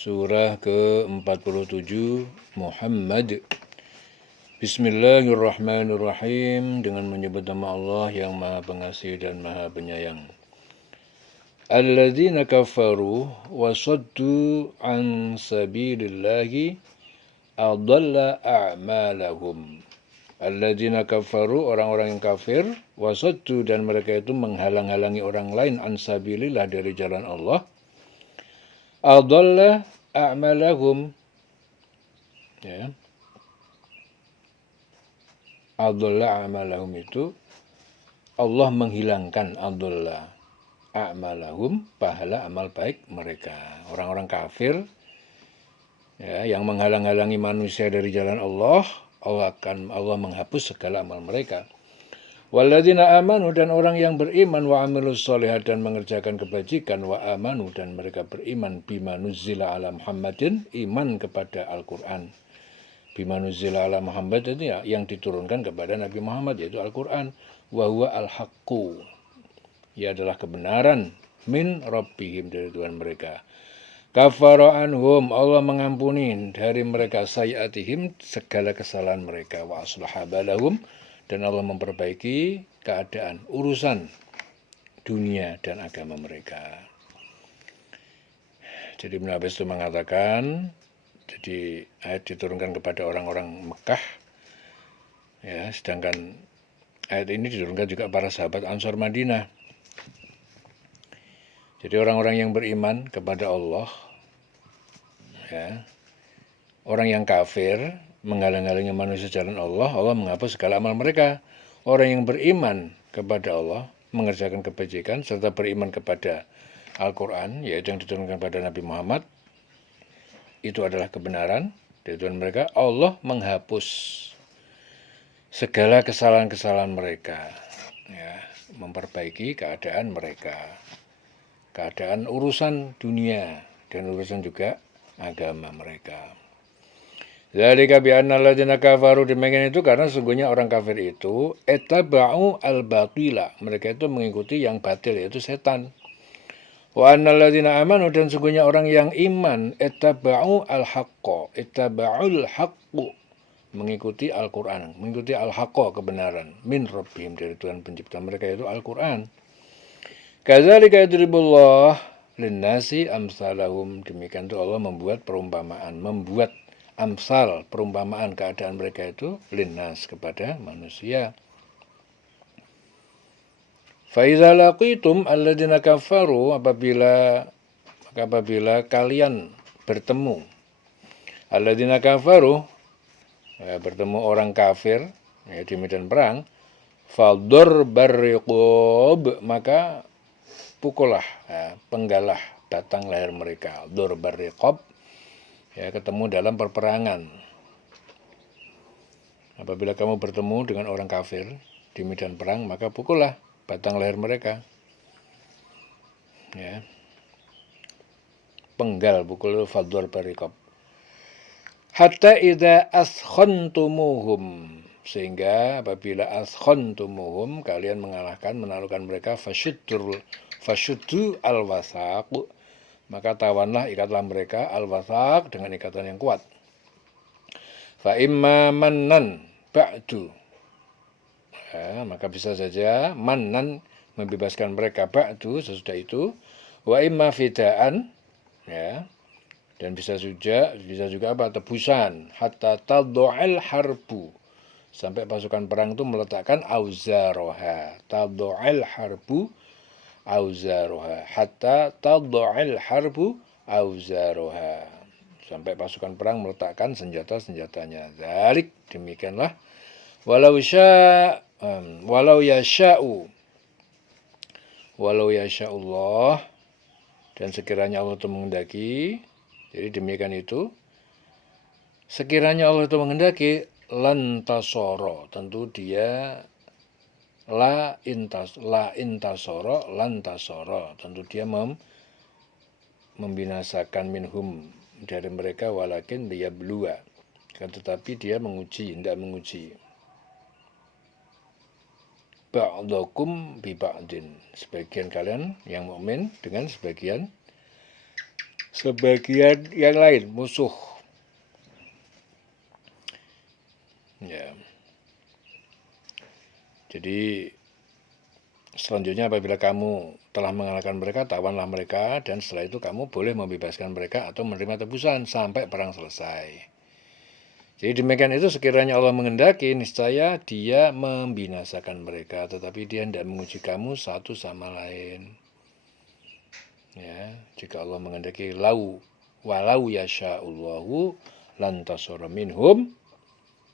Surah ke-47 Muhammad. Bismillahirrahmanirrahim. Dengan menyebut nama Allah yang Maha Pengasih dan Maha Penyayang. Alladzina kafaru wa saddu an sabilillahi adalla a'malahum. Alladzina kafaru, orang-orang yang kafir, wa saddu, dan mereka itu menghalang-halangi orang lain an sabilillah, dari jalan Allah. Adalla a'malahum, ya. Adalla a'malahum itu Allah menghilangkan adalla a'malahum, pahala amal baik mereka. Orang-orang kafir, ya, yang menghalang-halangi manusia dari jalan Allah, Allah menghapus segala amal mereka. Walladzina amanu, dan orang yang beriman, wa amilus sholihat, dan mengerjakan kebajikan, wa amanu, dan mereka beriman, bima nuzzila ala Muhammadin, iman kepada Al-Quran. Bima nuzzila ala Muhammad itu ya, yang diturunkan kepada Nabi Muhammad, yaitu Al-Quran. Wa huwa al-haqqu, ia adalah kebenaran, min rabbihim, dari Tuhan mereka. Kafara anhum, Allah mengampuni dari mereka sayiatihim, segala kesalahan mereka. Wa aslaha balahum, dan Allah memperbaiki keadaan urusan dunia dan agama mereka. Jadi Ibnu Abbas itu mengatakan, jadi ayat diturunkan kepada orang-orang Mekah, ya, sedangkan ayat ini diturunkan juga para sahabat Ansor Madinah. Jadi orang-orang yang beriman kepada Allah, ya, orang yang kafir menghalang-halangi manusia jalan Allah, Allah menghapus segala amal mereka. Orang yang beriman kepada Allah, mengerjakan kebajikan, serta beriman kepada Al-Quran, yaitu yang diturunkan kepada Nabi Muhammad, itu adalah kebenaran dari Tuhan mereka. Allah menghapus segala kesalahan-kesalahan mereka, ya, memperbaiki keadaan mereka, keadaan urusan dunia dan urusan juga agama mereka. Zalika bi anna alladziina kafaru, demikian itu karena sesungguhnya orang kafir itu ettaba'u al-batila, mereka itu mengikuti yang batil, yaitu setan. Wa anna alladziina amanu, dan sesungguhnya orang yang iman ettaba'u al-haqqa, ettaba'ul haqqu, mengikuti Al-Quran, mengikuti al-haqqa, kebenaran, min rabbihim, dari Tuhan pencipta mereka, yaitu Al-Quran. Kadzalika yadribullah linnasi amsalahum, demikian itu Allah membuat perumpamaan, membuat amsal, perumpamaan keadaan mereka itu linnas, kepada manusia. Fa idza laqitum alladzina kafaru, apabila kalian bertemu alladzina kafaru, ya, bertemu orang kafir, ya, di medan perang, fadurbar riqab, maka pukullah, ya, penggalah batang leher mereka. Durbar riqab, ya, ketemu dalam perperangan. Apabila kamu bertemu dengan orang kafir di medan perang, maka pukullah batang leher mereka, ya, penggal, pukul, fadurbar riqab. Hatta idza askhantumuhum, sehingga apabila askhantumuhum, kalian mengalahkan, menaklukkan mereka, fasyuddu al-wasaq, maka tawanlah, ikatlah mereka, al-wasaq, dengan ikatan yang kuat. Fa imma mannan ba'du, ya, maka bisa saja mannan, membebaskan mereka, ba'du, sesudah itu, wa imma fidaan, ya, dan bisa juga apa, tebusan, hatta taddu'al harbu, sampai pasukan perang itu meletakkan auzaroha, taddu'al harbu auzaroha, hatta taddu'al harbu auzaroha, sampai pasukan perang meletakkan senjata-senjatanya. Dzalik, demikianlah, walau yasha'ullah, dan sekiranya Allah itu menghendaki. Jadi demikian itu, sekiranya Allah itu menghendaki, lantasoro, tentu dia intasoro, lantasoro, tentu dia membinasakan minhum, dari mereka, walakin liyabluwa, tetapi dia menguji, hendak menguji, ba'dakum bi ba'din, sebagian kalian yang mukmin dengan sebagian sebagian yang lain musuh. Ya. Jadi selanjutnya apabila kamu telah mengalahkan mereka, tawanlah mereka, dan setelah itu kamu boleh membebaskan mereka atau menerima tebusan sampai perang selesai. Jadi demikian itu sekiranya Allah mengendaki, niscaya dia membinasakan mereka, tetapi dia tidak menguji kamu satu sama lain. Ya, jika Allah mengendaki walau yasha'ullahu lantasara minhum,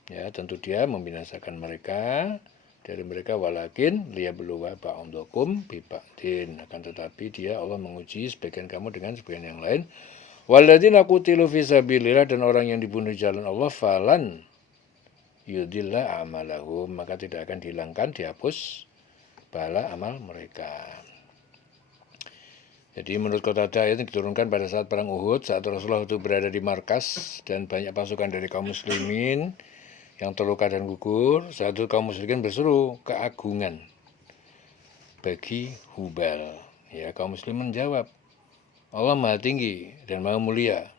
ya tentu dia membinasakan mereka dari mereka, walakin liyabluwa ba'dakum bi ba'din, akan tetapi dia Allah menguji sebagian kamu dengan sebagian yang lain. Walladzina qutilu fi sabilillah, dan orang yang dibunuh di jalan Allah, falan yudilla amalahum, maka tidak akan dihilangkan, dihapus pahala amal mereka. Jadi menurut Qatadah ayat ini diturunkan pada saat perang Uhud, saat Rasulullah itu berada di markas dan banyak pasukan dari kaum muslimin yang terluka dan gugur. Saat itu kaum muslimin berseru keagungan bagi Hubal. Ya, kaum muslimin menjawab, Allah Maha Tinggi dan Maha Mulia.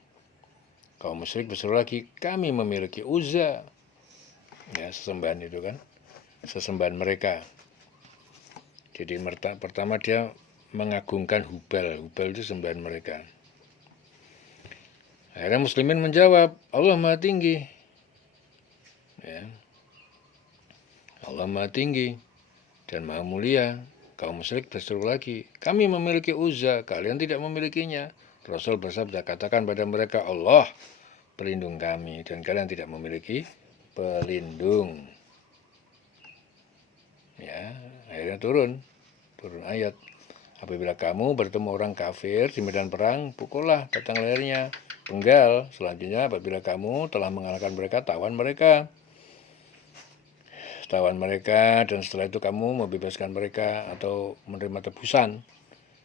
Kaum musyrik berseru lagi, kami memiliki Uzza. Ya, sesembahan itu kan, sesembahan mereka. Jadi pertama dia mengagungkan Hubal. Hubal itu sembahan mereka. Akhirnya muslimin menjawab, Allah Maha Tinggi. Ya. Allah Maha Tinggi dan Maha Mulia. Kaum musyrik berseru lagi, kami memiliki Uzza, kalian tidak memilikinya. Rasul bersabda, katakan pada mereka, Allah pelindung kami dan kalian tidak memiliki pelindung. Ya, akhirnya turun ayat. Apabila kamu bertemu orang kafir di medan perang, pukullah batang lehernya, penggal. Selanjutnya apabila kamu telah mengalahkan mereka, tawan mereka, dan setelah itu kamu membebaskan mereka atau menerima tebusan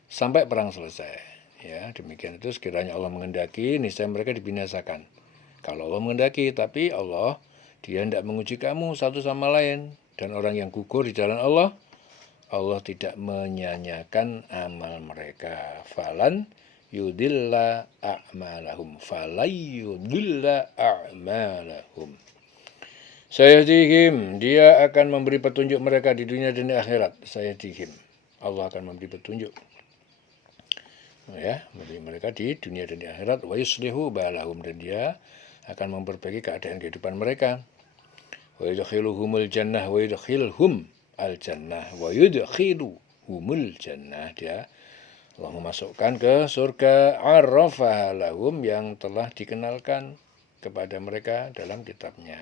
sampai perang selesai. Ya, demikian itu sekiranya Allah mengendaki, niscaya mereka dibinasakan. Kalau Allah mengendaki, tapi Allah dia tidak menguji kamu satu sama lain, dan orang yang gugur di jalan Allah tidak menyanyiakan amal mereka. Falan yudilla a'malahum. Sayahdihim, dia akan memberi petunjuk mereka di dunia dan di akhirat. Sayahdihim, Allah akan memberi petunjuk. Ya, memberi mereka di dunia dan di akhirat. Wa yuslihu balahum, dan dia akan memperbaiki keadaan kehidupan mereka. Wa yudkhiluhumul jannah wa yudkhilhum al-jannah wa yudkhiluhumul jannah, dia Allah memasukkan ke surga arrafah lahum, yang telah dikenalkan kepada mereka dalam kitabnya.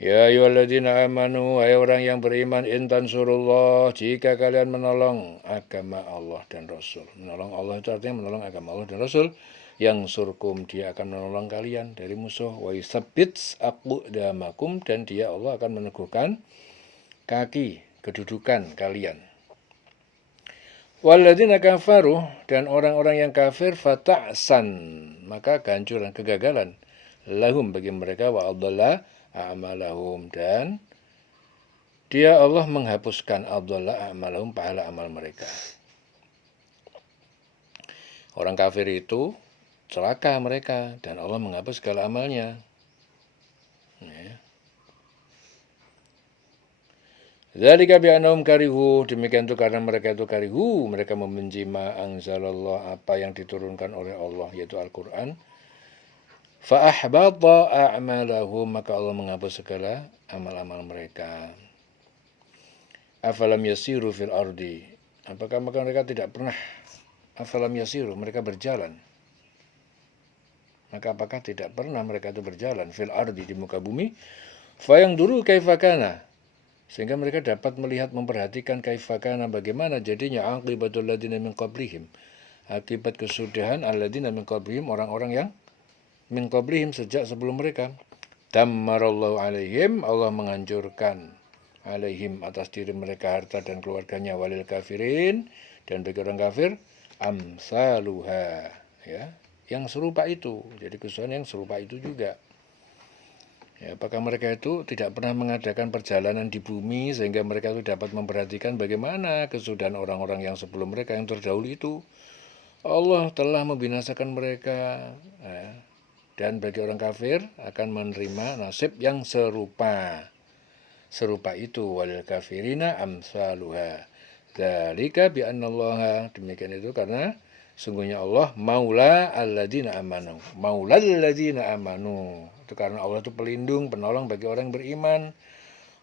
Ya ayyuhalladzina amanu, hai orang yang beriman, in tansurullah, jika kalian menolong agama Allah dan Rasul. Menolong Allah itu artinya menolong agama Allah dan Rasul. Yang surkum, dia akan menolong kalian dari musuh. Wa yusabbits aqdamakum, dan dia Allah akan meneguhkan kaki kedudukan kalian. Walladzina kafaru, dan orang-orang yang kafir, fata'san, maka kehancuran, kegagalan, lahum bagi mereka, wa adalla a'malahum, dan dia Allah menghapuskan adalla a'malahum, pahala amal mereka. Orang kafir itu celaka mereka dan Allah menghapus segala amalnya. Ya. Dzalika bi'annahum karihu, demikian itu karena mereka itu karihu, mereka membenci ma anzalallah, apa yang diturunkan oleh Allah, yaitu Al-Qur'an. Fa ahbata a'malahum, maka Allah menghapus segala amal-amal mereka. Afalam yasiru fil ardi, apakah mereka tidak pernah, afalam yasiru, mereka berjalan. Maka apakah tidak pernah mereka itu berjalan fil ardi, di muka bumi, fayangduru kaifakana, sehingga mereka dapat melihat, memperhatikan kaifakana, bagaimana jadinya aqibatul ladina min qablihim, akibat kesudahan alladina min qablihim, orang-orang yang min qablihim, sejak sebelum mereka. Dammarallahu alaihim, Allah menghancurkan alaihim, atas diri mereka, harta dan keluarganya, walil kafirin, dan bagi orang kafir, amsaluha, ya, yang serupa itu. Jadi kesudahan yang serupa itu juga. Ya, apakah mereka itu tidak pernah mengadakan perjalanan di bumi sehingga mereka itu dapat memperhatikan bagaimana kesudahan orang-orang yang sebelum mereka, yang terdahulu itu. Allah telah membinasakan mereka. Dan bagi orang kafir akan menerima nasib yang serupa. Serupa itu walil kafirina amsaluha. Dzalika bi annallaha, demikian itu karena sungguhnya Allah maula alladzina amanu. Maulal ladzina amanu. Itu karena Allah itu pelindung, penolong bagi orang yang beriman.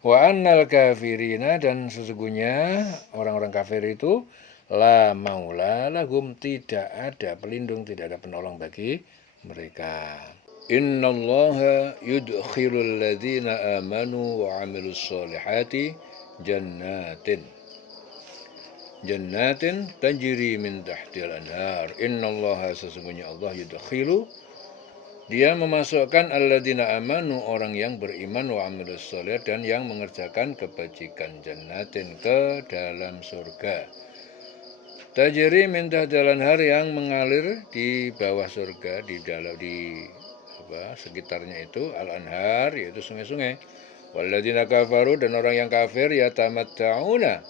Wa annal kafirina, dan sesungguhnya orang-orang kafir itu la maula lahum, tidak ada pelindung, tidak ada penolong bagi mereka. Innallaha yudkhilul ladzina amanu wa 'amilus solihati jannatin tajri min tahtil anhar. Innallaha, sesungguhnya Allah, yudkhilu, dia memasukkan alladzina amanu, orang yang beriman, wa 'amilus solih, dan yang mengerjakan kebajikan, jannatin, ke dalam surga. Tajri min tahtil anhar, yang mengalir di bawah surga, di dalam sekitarnya itu al-anhar, yaitu sungai-sungai. Walladzina kafaru, dan orang yang kafir, yatamatta'una,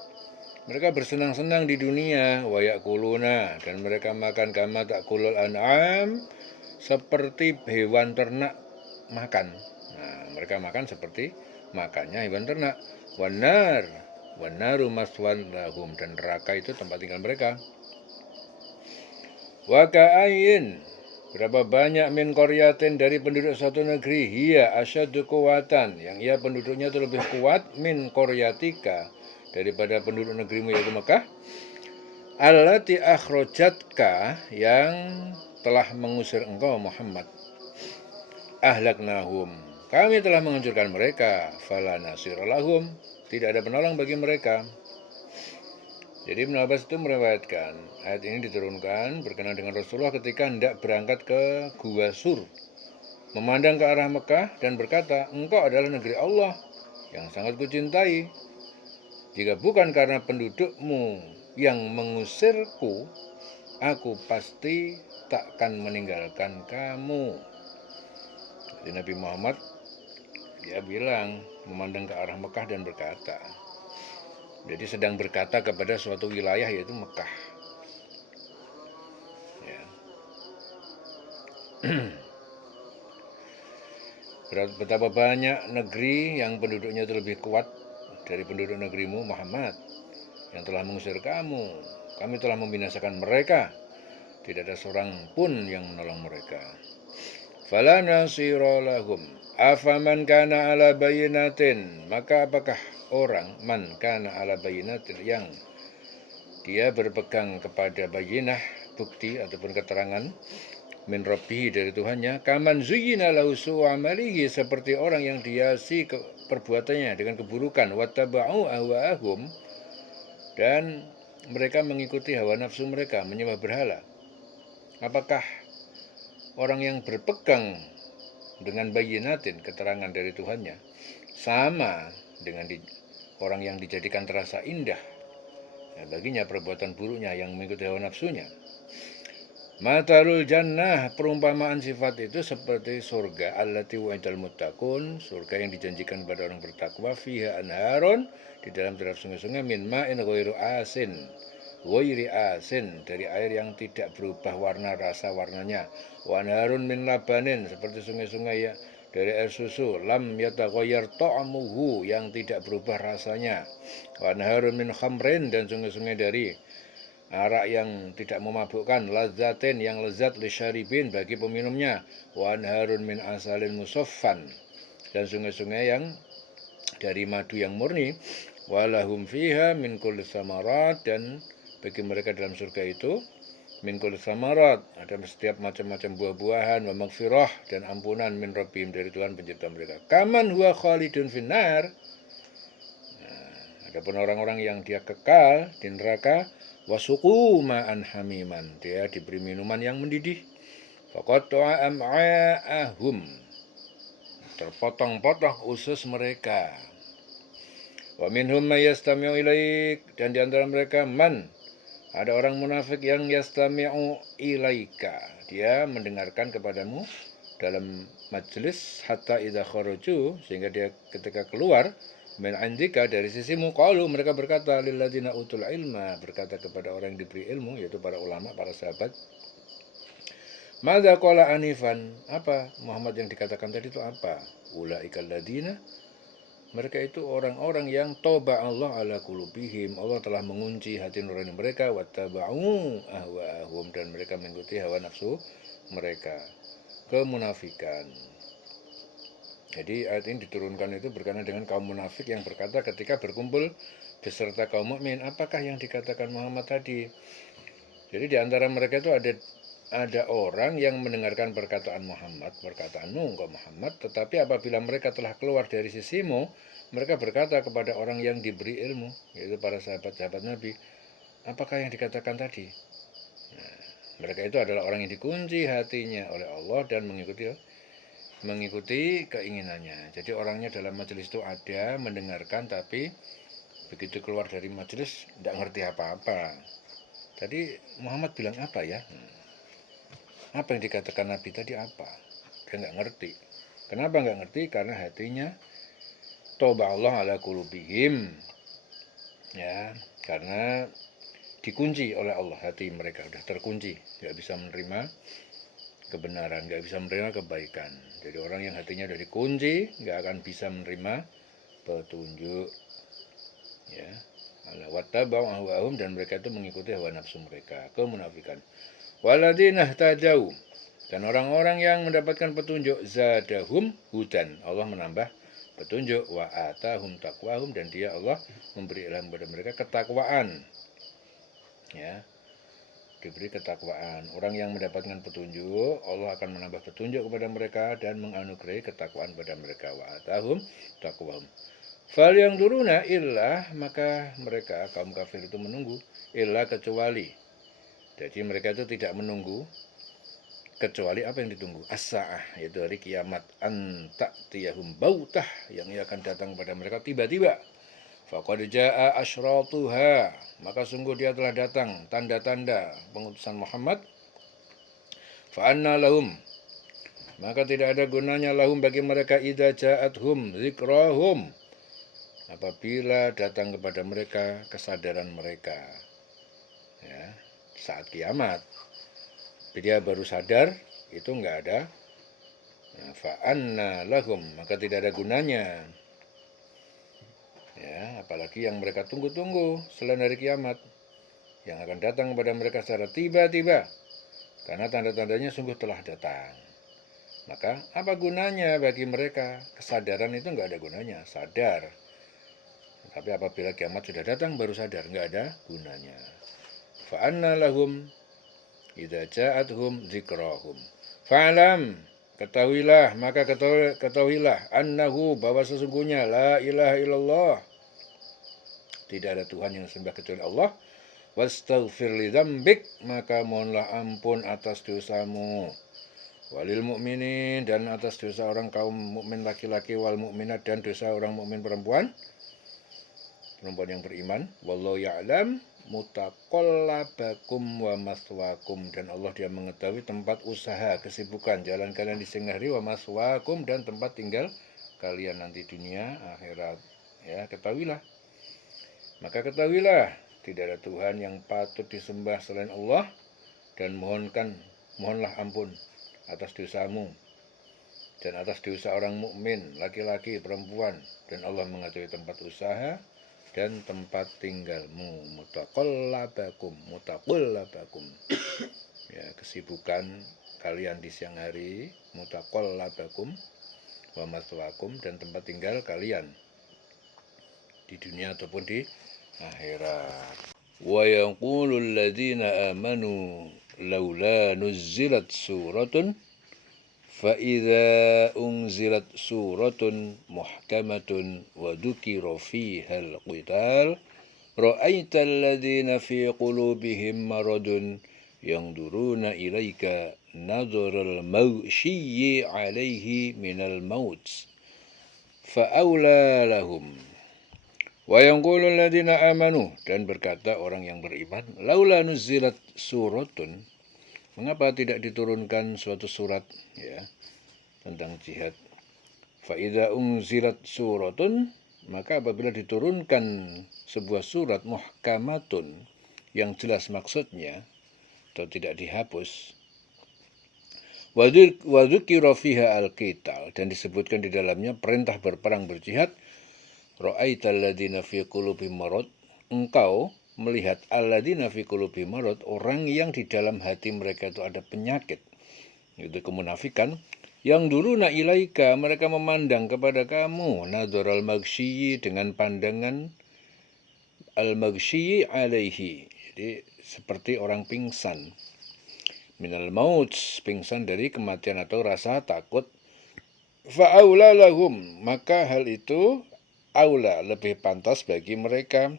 mereka bersenang-senang di dunia, wa yakuluna, dan mereka makan kama ta'kulul an'am, seperti hewan ternak makan. Nah, mereka makan seperti makannya hewan ternak. Wanar maswan lahum, dan neraka itu tempat tinggal mereka. Wa ka'ayyin, berapa banyak min qaryatin, dari penduduk suatu negeri, hiya asyaddu quwatan, yang ia penduduknya itu lebih kuat, min qaryatika, daripada penduduk negerimu yaitu Mekah, allati akhrajatka, yang telah mengusir engkau Muhammad, ahlaknahum, kami telah menghancurkan mereka, fala nasira lahum, tidak ada penolong bagi mereka. Jadi Ibnu Abbas itu meriwayatkan ayat ini diturunkan berkenaan dengan Rasulullah ketika hendak berangkat ke Gua Sur, memandang ke arah Mekah dan berkata, engkau adalah negeri Allah yang sangat kucintai. Jika bukan karena pendudukmu yang mengusirku, aku pasti takkan meninggalkan kamu. Jadi Nabi Muhammad, dia bilang, memandang ke arah Mekah dan berkata, jadi sedang berkata kepada suatu wilayah yaitu Mekah. Ya. Betapa banyak negeri yang penduduknya itu lebih kuat dari penduduk negerimu Muhammad, yang telah mengusir kamu. Kami telah membinasakan mereka, tidak ada seorang pun yang menolong mereka. Fala nasira lahum, afaman kana ala bayinatin, maka apakah orang man kana ala bayinatin, yang dia berpegang kepada bayinah, bukti ataupun keterangan, min rabbihi, dari Tuhannya, kaman zuyyina lahu su'u amalihi, seperti orang yang dihiasi perbuatannya dengan keburukan, wattaba'u ahwa'ahum, dan mereka mengikuti hawa nafsu mereka, menyembah berhala. Apakah orang yang berpegang dengan bayinatin, keterangan dari Tuhannya, sama dengan orang yang dijadikan terasa indah baginya perbuatan buruknya yang mengikuti hawa nafsunya? Matalul jannah, perumpamaan sifat itu seperti surga, allati wa'idal muttaqun, surga yang dijanjikan kepada orang bertakwa, fiha anharun, di dalam terdapat sungai-sungai, min ma'in ghairi asin, dari air yang tidak berubah warna rasa warnanya, wa anharun min labanin, seperti sungai-sungai ya dari air susu, lam yataghayyar ta'muhu, yang tidak berubah rasanya, wa anharun min khamrin, dan sungai-sungai dari arak yang tidak memabukkan, lazzatin, yang lezat, lisyaribin, bagi peminumnya, wa anharun min asalin musaffan, dan sungai-sungai yang dari madu yang murni, walahum fiha min kulli samarat, dan bagi mereka dalam surga itu min kulli samarat, ada setiap macam-macam buah-buahan, wa maghfirah, dan ampunan, min rabbihim, dari Tuhan pencipta mereka, kaman huwa khalidun finnar. Adapun orang-orang yang dia kekal di neraka, wasuqu ma'an hamiman, dia diberi minuman yang mendidih, faqatta'a am'a'ahum, terpotong-potong usus mereka, wa minhum may yastami'u ilaik, dan di antara mereka man, ada orang munafik yang yastami'u ilaika, dia mendengarkan kepadamu dalam majelis, hatta idza kharaju, sehingga dia ketika keluar, min indika, dari sisimu. Qalu, mereka berkata, lilladzina utul ilma, berkata kepada orang yang diberi ilmu, yaitu para ulama, para sahabat, madza qala anifan, apa Muhammad yang dikatakan tadi itu apa? Ulaikal ladzina, mereka itu orang-orang yang toba Allah ala qulubihim, Allah telah mengunci hati nurani mereka, wattaba'u ahwa'ahum, dan mereka mengikuti hawa nafsu mereka. Kemunafikan. Jadi ayat ini diturunkan itu berkenaan dengan kaum munafik yang berkata ketika berkumpul beserta kaum mukmin, apakah yang dikatakan Muhammad tadi? Jadi di antara mereka itu ada orang yang mendengarkan perkataan Muhammad, perkataanmu engkau Muhammad, tetapi apabila mereka telah keluar dari sisimu, mereka berkata kepada orang yang diberi ilmu, yaitu para sahabat-sahabat Nabi, apakah yang dikatakan tadi? Nah, mereka itu adalah orang yang dikunci hatinya oleh Allah dan mengikuti keinginannya. Jadi orangnya dalam majelis itu ada, mendengarkan, tapi begitu keluar dari majelis tidak ngerti apa-apa. Tadi Muhammad bilang apa ya? Apa yang dikatakan Nabi tadi apa? Dia nggak ngerti. Kenapa nggak ngerti? Karena hatinya toba Allah ala qulubihim. Ya, karena dikunci oleh Allah, hati mereka udah terkunci, nggak bisa menerima kebenaran, nggak bisa menerima kebaikan. Jadi orang yang hatinya udah dikunci nggak akan bisa menerima petunjuk. Ya, wattaba'u ahwa'ahum, dan mereka itu mengikuti hawa nafsu mereka, kemunafikan. Waladzina ihtadau, dan orang-orang yang mendapatkan petunjuk, zadahum hudan, Allah menambah petunjuk, wa atahum taqwahum, dan dia Allah memberi ilham kepada mereka ketakwaan. Ya, diberi ketakwaan. Orang yang mendapatkan petunjuk, Allah akan menambah petunjuk kepada mereka dan menganugerahi ketakwaan pada mereka. Wa atahum taqwahum. Fal yang duruna illa, maka mereka kaum kafir itu menunggu, illa kecuali. Jadi mereka itu tidak menunggu kecuali apa yang ditunggu, as-sa'ah, yaitu hari kiamat, ta'tiyahum bautah, yang akan datang kepada mereka tiba-tiba. Faqad jaa asyratuha, maka sungguh dia telah datang tanda-tanda pengutusan Muhammad. Fa anna lahum, maka tidak ada gunanya lahum bagi mereka, idza ja'athum zikrahum, apabila datang kepada mereka kesadaran mereka. Ya, saat kiamat dia baru sadar, itu enggak ada. Fa anna lahum, maka tidak ada gunanya. Ya, apalagi yang mereka tunggu-tunggu selain hari kiamat, yang akan datang kepada mereka secara tiba-tiba, karena tanda-tandanya sungguh telah datang. Maka apa gunanya bagi mereka? Kesadaran itu enggak ada gunanya, sadar. Tapi apabila kiamat sudah datang baru sadar, enggak ada gunanya. Fa anna lahum idza ja'atuhum dzikrahum. Fa'lam, ketahuilah, maka ketahuilah, annahu, bahwa sesungguhnya la ilaha illallah, tidak ada Tuhan yang disembah kecuali Allah. Wastaghfir li dzambik, maka mohonlah ampun atas dosamu. Walil mu'minin, dan atas dosa orang kaum mukmin laki-laki, wal mukminat, dan dosa orang mukmin perempuan yang beriman. Wallahu ya'lam mutaqallabakum wa maswakum, dan Allah dia mengetahui tempat usaha, kesibukan, jalan kalian di siang hari, wa maswakum, dan tempat tinggal kalian nanti dunia akhirat. Ya, ketahuilah. Maka ketahuilah, tidak ada Tuhan yang patut disembah selain Allah, dan mohonlah ampun atas dosamu dan atas dosa orang mukmin, laki-laki, perempuan, dan Allah mengetahui tempat usaha dan tempat tinggalmu. Mutaqallabakum, ya, kesibukan kalian di siang hari, mutaqallabakum wa maswakum, dan tempat tinggal kalian di dunia ataupun di akhirat. Wa yaqulul ladzina amanu laula nuzzilat suratun فإذا أنزلت سورة محكمة وذكر فيها القتال رأيت الذين في قلوبهم مرض ينظرون إليك نظر المغشي عليه من الموت فأولى لهم ويقول الذين آمنوا, dan berkata orang yang beriman, laula nuzilat suratun, mengapa tidak diturunkan suatu surat, ya, tentang jihad. Fa idza unzilat suratun, maka apabila diturunkan sebuah surat muhkamatun yang jelas maksudnya atau tidak dihapus, wa dzukira fiha al-qital, dan disebutkan di dalamnya perintah berperang berjihad, ra'aital ladzina fi qulubihim marad, engkau melihat alladzina fi qulubihim marad, orang yang di dalam hati mereka itu ada penyakit, itu kemunafikan, yang duruna ilaika, mereka memandang kepada kamu, nadharal maghsyi, dengan pandangan al-maghsyi alaihi, jadi seperti orang pingsan, minal maut, pingsan dari kematian atau rasa takut, fa'aula lahum, maka hal itu aula, lebih pantas bagi mereka,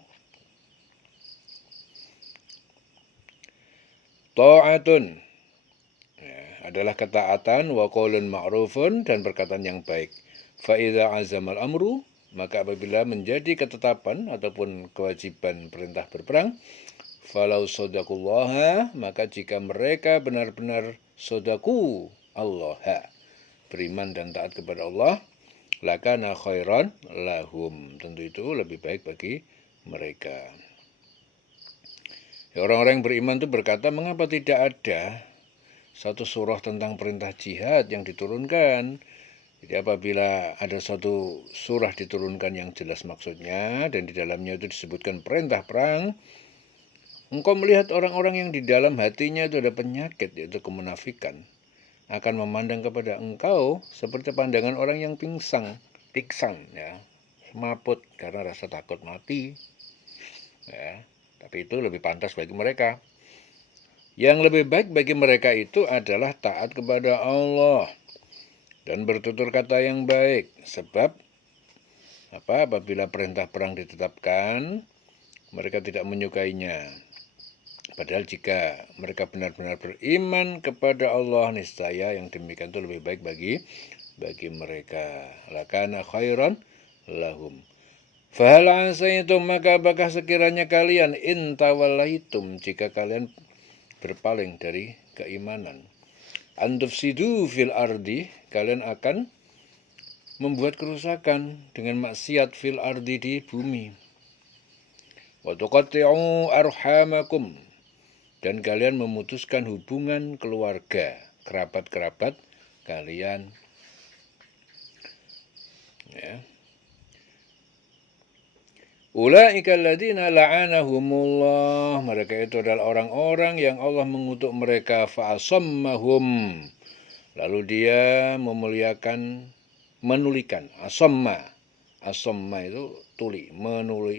ta'atun, adalah ketaatan, wa qaulun ma'rufun, dan perkataan yang baik. Fa idza azamal amru, maka apabila menjadi ketetapan ataupun kewajiban perintah berperang, falau sadaqullaha, maka jika mereka benar-benar sadaku Allah, beriman dan taat kepada Allah, lakana khairan lahum, tentu itu lebih baik bagi mereka. Orang-orang yang beriman itu berkata, mengapa tidak ada satu surah tentang perintah jihad yang diturunkan? Jadi apabila ada satu surah diturunkan yang jelas maksudnya dan di dalamnya itu disebutkan perintah perang, engkau melihat orang-orang yang di dalam hatinya itu ada penyakit, yaitu kemunafikan, akan memandang kepada engkau seperti pandangan orang yang pingsan, ya, semaput karena rasa takut mati, ya. Tapi itu lebih pantas bagi mereka. Yang lebih baik bagi mereka itu adalah taat kepada Allah dan bertutur kata yang baik. Sebab apabila perintah perang ditetapkan, mereka tidak menyukainya. Padahal jika mereka benar-benar beriman kepada Allah, niscaya yang demikian itu lebih baik bagi mereka. Lakana khairan lahum. Fahal asaitum, maka apakah sekiranya kalian intawallaitum, jika kalian berpaling dari keimanan, antufsidu fil ardi, kalian akan membuat kerusakan dengan maksiat fil ardi, di bumi, wa tuqatti'u arhamakum, dan kalian memutuskan hubungan keluarga, kerabat-kerabat kalian, ya. Ulaika alladzina la'anahumullah, mereka itu adalah orang-orang yang Allah mengutuk mereka, fa'asammahum, lalu dia menulikan, asamma itu tuli,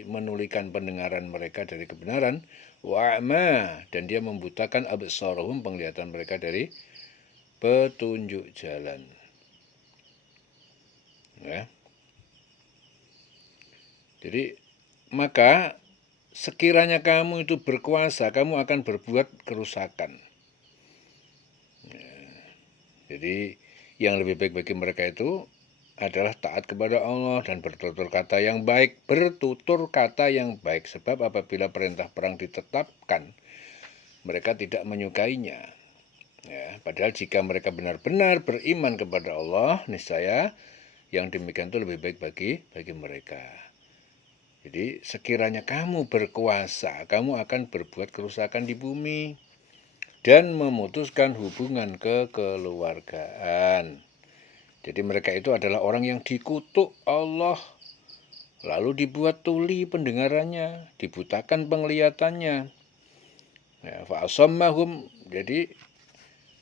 menulikan pendengaran mereka dari kebenaran, wa'ama, dan dia membutakan absarahum, penglihatan mereka dari petunjuk jalan, ya. Jadi maka sekiranya kamu itu berkuasa, kamu akan berbuat kerusakan. Jadi yang lebih baik bagi mereka itu adalah taat kepada Allah dan bertutur kata yang baik. Sebab apabila perintah perang ditetapkan, mereka tidak menyukainya. Ya, padahal jika mereka benar-benar beriman kepada Allah, niscaya yang demikian itu lebih baik bagi mereka. Jadi sekiranya kamu berkuasa, kamu akan berbuat kerusakan di bumi dan memutuskan hubungan kekeluargaan. Jadi mereka itu adalah orang yang dikutuk Allah, lalu dibuat tuli pendengarannya, dibutakan penglihatannya. Ya, fa'asammahum, jadi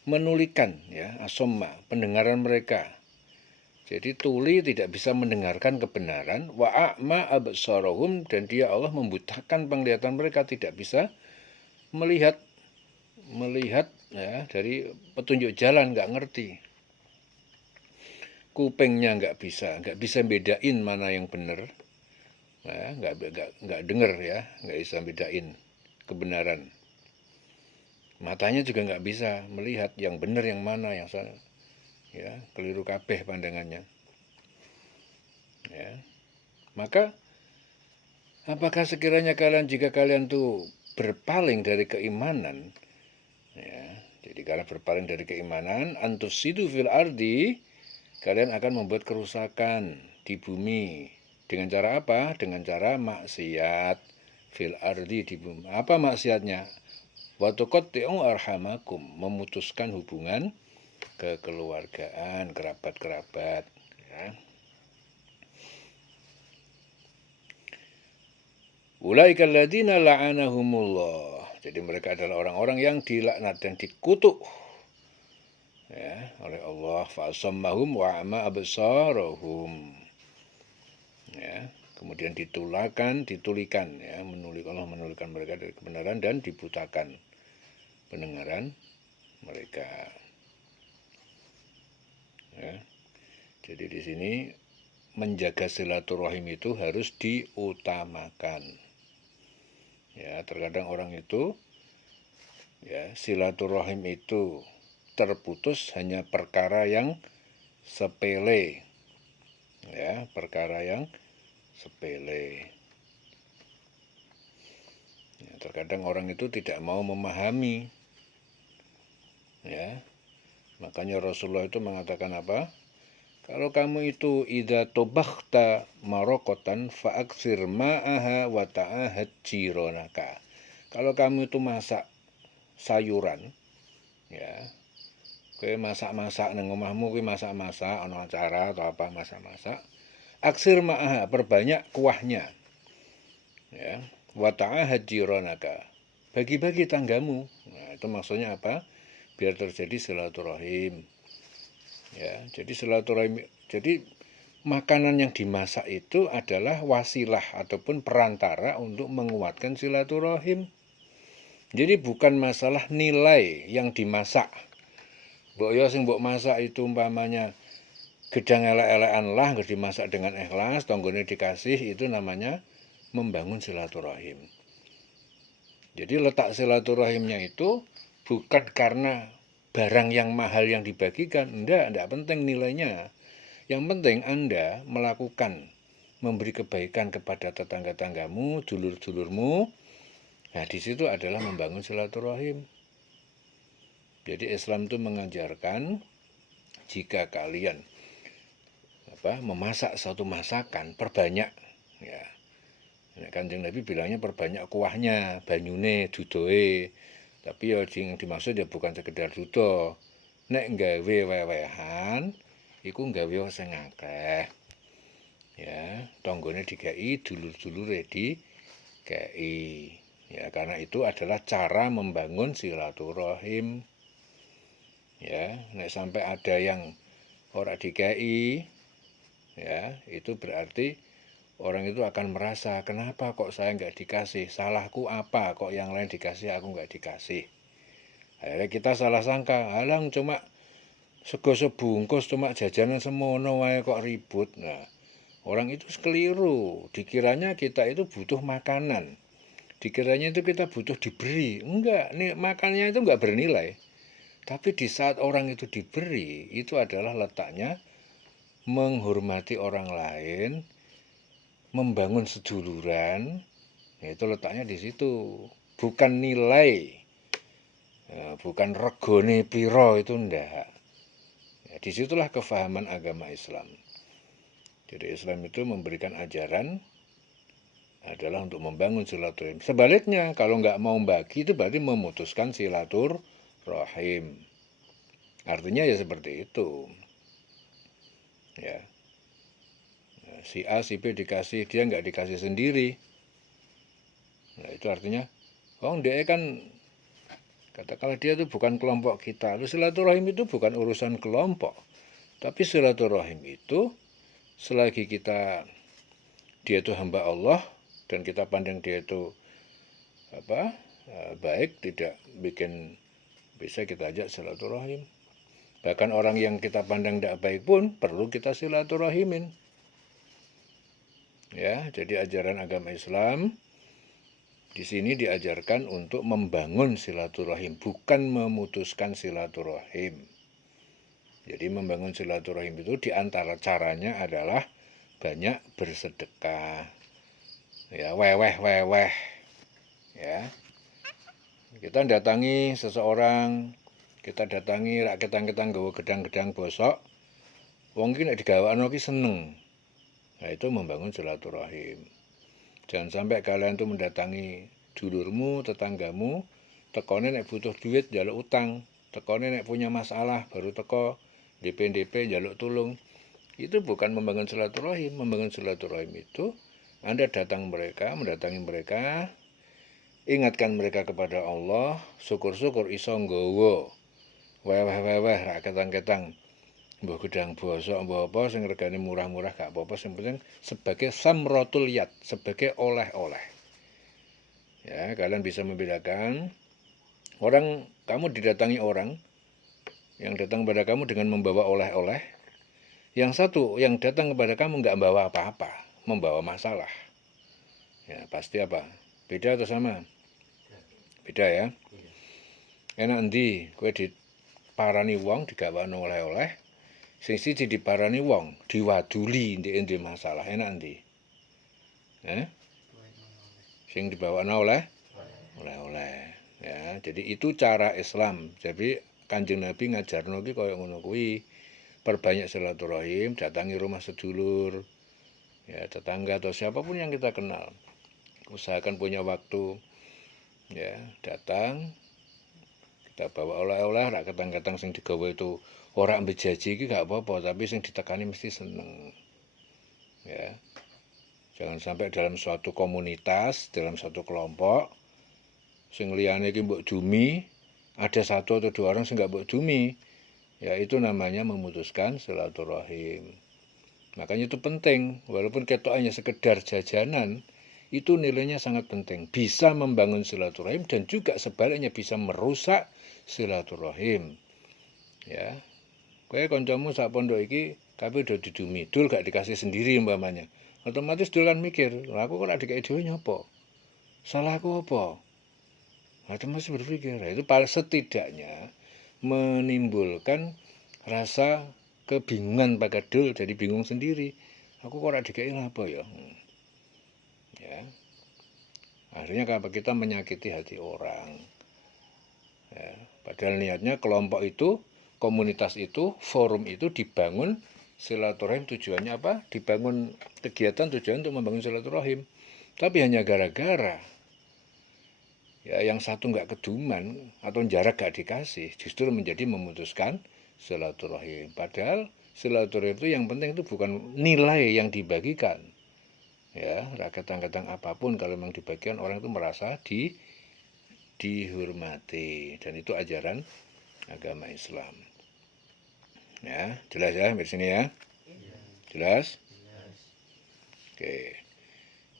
menulikan, ya, asamma, pendengaran mereka. Jadi tuli tidak bisa mendengarkan kebenaran, wa'a'ma absarahum, dan dia Allah membutakan penglihatan mereka, tidak bisa melihat ya, dari petunjuk jalan, nggak ngerti. Kupingnya nggak bisa bedain mana yang benar, ya, nggak dengar, ya, nggak bisa bedain kebenaran. Matanya juga nggak bisa melihat yang benar yang mana yang salah. Ya, keliru kabeh pandangannya. Ya. Maka apakah sekiranya jika kalian tuh berpaling dari keimanan, ya, jadi karena berpaling dari keimanan, antusidu fil ardi, kalian akan membuat kerusakan di bumi, Dengan cara apa? Dengan cara maksiat fil ardi di bumi. Apa maksiatnya? Wa tuqatti'u arhamakum, memutuskan hubungan kekeluargaan, kerabat-kerabat, ya. Ulaikal ladzina la'anahumullah. Jadi mereka adalah orang-orang yang dilaknat dan dikutuk, ya, oleh Allah. Fa'asammahum wa'ama absarahum. Ya, kemudian ditulikan, ya, Allah menulikan mereka dari kebenaran dan dibutakan pendengaran mereka. Ya. Jadi di sini menjaga silaturahim itu harus diutamakan. Ya, terkadang orang itu, ya, silaturahim itu terputus hanya perkara yang sepele, ya, perkara yang sepele. Ya, terkadang orang itu tidak mau memahami, ya, makanya Rasulullah itu mengatakan apa? Kalau kamu itu idza tobakhta marokotan fa'aksir ma'aha wa ta'ahad jironaka. Kalau kamu itu masak sayuran, ya, kowe masak-masak nang omahmu, kowe masak-masak ana acara atau apa masak-masak, aksir ma'aha, perbanyak kuahnya, ya, wa ta'ahad jironaka, bagi-bagi tanggamu. Nah, itu maksudnya apa? Biar terjadi silaturahim. Ya, jadi silaturahim, jadi makanan yang dimasak itu adalah wasilah ataupun perantara untuk menguatkan silaturahim. Jadi bukan masalah nilai yang dimasak. Mbok yo sing mbok masak itu umpamanya gedang elek-elekan lah, nggak dimasak dengan ikhlas, tonggone dikasih, itu namanya membangun silaturahim. Jadi letak silaturahimnya itu bukan karena barang yang mahal yang dibagikan, enggak penting nilainya. Yang penting Anda melakukan, memberi kebaikan kepada tetangga-tanggamu, dulur-dulurmu. Nah, di situ adalah membangun silaturahim. Jadi Islam itu mengajarkan jika kalian memasak satu masakan, perbanyak, ya. Kanjeng Nabi bilangnya perbanyak kuahnya, banyune, dudoe. Tapi ya yang dimaksud ya bukan sekedar dudo. Nek nggawe wewehan, iku nggawe sing akeh. Ya, tonggone dikai, dulur-dulure dikai. Ya, karena itu adalah cara membangun silaturahim. Ya, nek sampai ada yang ora dikai, ya, itu berarti orang itu akan merasa, kenapa kok saya nggak dikasih? Salahku apa? Kok yang lain dikasih, aku nggak dikasih? Akhirnya kita salah sangka, halang cuma sego sebungkus, cuma jajanan semono wae kok ribut. Nah, orang itu keliru. Dikiranya kita itu butuh makanan. Dikiranya itu kita butuh diberi. Enggak, nih makannya itu enggak bernilai. Tapi di saat orang itu diberi, itu adalah letaknya menghormati orang lain, membangun seduluran, itu letaknya di situ. Bukan nilai, ya, bukan regone piro, itu enggak. Ya, disitulah kefahaman agama Islam. Jadi Islam itu memberikan ajaran adalah untuk membangun silaturahim. Sebaliknya, kalau nggak mau bagi itu berarti memutuskan silaturahim. Artinya ya seperti itu. Ya. Si A, si B dikasih, dia nggak dikasih sendiri. Nah, itu artinya, dia kan, katakanlah dia itu bukan kelompok kita. Silaturahim itu bukan urusan kelompok. Tapi silaturahim itu, selagi dia itu hamba Allah, dan kita pandang dia itu baik, tidak bikin bisa kita ajak silaturahim. Bahkan orang yang kita pandang tidak baik pun perlu kita silaturahimin. Ya, jadi ajaran agama Islam di sini diajarkan untuk membangun silaturahim, bukan memutuskan silaturahim. Jadi membangun silaturahim itu diantara caranya adalah banyak bersedekah. Ya, weweh. Ya. Kita datangi seseorang, kita datangi rakyat kita nggawa gedang-gedang bosok. Wong ki nek digawakno ki seneng. Nah, itu membangun silaturahim. Jangan sampai kalian itu mendatangi dulurmu, tetanggamu, tekone nek butuh duit njaluk utang, tekone nek punya masalah baru teko DP njaluk tulung. Itu bukan membangun silaturahim. Membangun silaturahim itu Anda mendatangi mereka, ingatkan mereka kepada Allah, syukur-syukur iso nggawa weweh-weweh ra ketang-ketang. Mbah gedang bosok, mbah apa sing regane murah-murah gak apa-apa, sing penting sebagai samratul yad, sebagai oleh-oleh. Ya, kalian bisa membedakan orang, kamu didatangi orang yang datang kepada kamu dengan membawa oleh-oleh. Yang satu yang datang kepada kamu nggak membawa apa-apa, membawa masalah. Ya, pasti apa? Beda atau sama? Beda ya. Enak endi kowe diparani wong digawakno oleh-oleh, sing siji diparani wong diwaduli ndek masalah, enak endi? Sing dibawakno oleh-oleh. Ya, jadi itu cara Islam. Jadi Kanjeng Nabi ngajarno ki kaya ngono kuwi. Perbanyak silaturahim, datangi rumah sedulur, ya tetangga atau siapapun yang kita kenal. Usahakan punya waktu, ya datang, kita bawa oleh-oleh, rak ketang-ketang sing digawe itu ora ambek jaji iki gak apa-apa, tapi sing ditekani mesti seneng. Ya. Jangan sampai dalam suatu komunitas, dalam suatu kelompok, sing liyane iki mbok dumi, ada satu atau dua orang sing gak mbok dumi, ya itu namanya memutuskan silaturahim. Makanya itu penting, walaupun ketokannya sekedar jajanan, itu nilainya sangat penting. Bisa membangun silaturahim dan juga sebaliknya bisa merusak silaturahim. Ya, kowe kancamu sak pondok iki tapi udah didumi, dul gak dikasih sendiri umpamanya. Otomatis dul kan mikir, aku kok gak dikasih dhewe nyapa? Salahku apa? Otomatis berpikir, itu setidaknya menimbulkan rasa kebingungan pada dul, jadi bingung sendiri. Aku kok ora dikai apa ya? Ya. Akhirnya kalau kita menyakiti hati orang. Ya. Padahal niatnya kelompok itu, komunitas itu, forum itu dibangun silaturahim, tujuannya apa? Dibangun kegiatan tujuan untuk membangun silaturahim. Tapi hanya gara-gara ya yang satu nggak keduman atau jarak gak dikasih, justru menjadi memutuskan silaturahim. Padahal silaturahim itu yang penting itu bukan nilai yang dibagikan. Ya, ketang-ketang apapun kalau memang dibagikan orang itu merasa dihormati, dan itu ajaran agama Islam. Ya, jelas ya di sini ya? Jelas? Oke.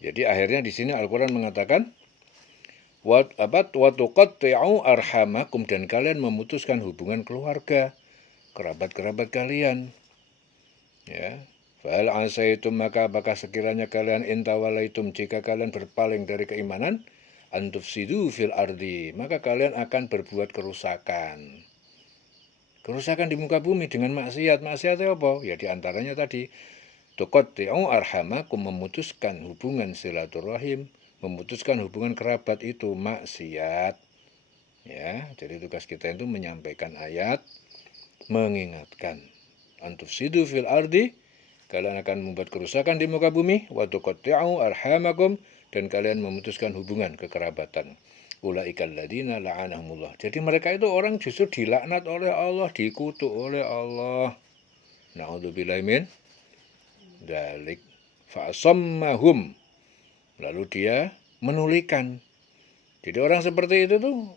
Jadi akhirnya di sini Al-Qur'an mengatakan wa tuqatti'u arhamakum, dan kalian memutuskan hubungan keluarga, kerabat-kerabat kalian. Ya. Fa'al asaitum, maka apakah sekiranya kalian intawalaitum, jika kalian berpaling dari keimanan, antufsidu fil ardi, maka kalian akan berbuat kerusakan. Kerusakan di muka bumi dengan maksiat. Maksiatnya apa? Ya diantaranya tadi, tuqatti'u arhamakum, memutuskan hubungan silaturahim, memutuskan hubungan kerabat itu maksiat. Ya, jadi tugas kita itu menyampaikan ayat, mengingatkan. Antufsidu fil ardi, kalian akan membuat kerusakan di muka bumi, wa tuqatti'u arhamakum, dan kalian memutuskan hubungan kekerabatan. Ulaikal ladina la'anahumullah. Jadi mereka itu orang justru dilaknat oleh Allah, dikutuk oleh Allah. Na'udzubillahi min dzalik. Fa'asammahum. Lalu dia menulikan. Jadi orang seperti itu tuh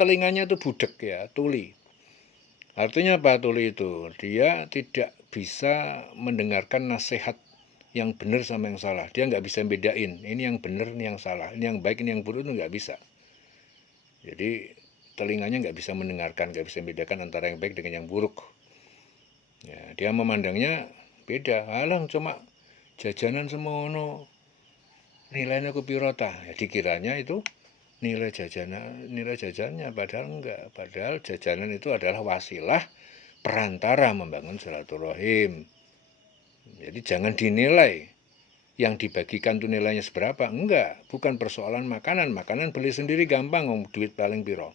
telinganya tuh budek ya, tuli. Artinya apa tuli itu? Dia tidak bisa mendengarkan nasihat yang benar sama yang salah. Dia nggak bisa bedain, ini yang benar, ini yang salah, ini yang baik, ini yang buruk, itu nggak bisa. Jadi telinganya nggak bisa mendengarkan, nggak bisa membedakan antara yang baik dengan yang buruk. Ya, dia memandangnya beda. Alang cuma jajanan semono, nilainya kupirota. Ya, dikiranya itu nilai jajannya, padahal enggak. Padahal jajanan itu adalah wasilah perantara membangun silaturahim. Jadi jangan dinilai yang dibagikan itu nilainya seberapa. Enggak, bukan persoalan makanan. Makanan beli sendiri gampang, duit paling piro.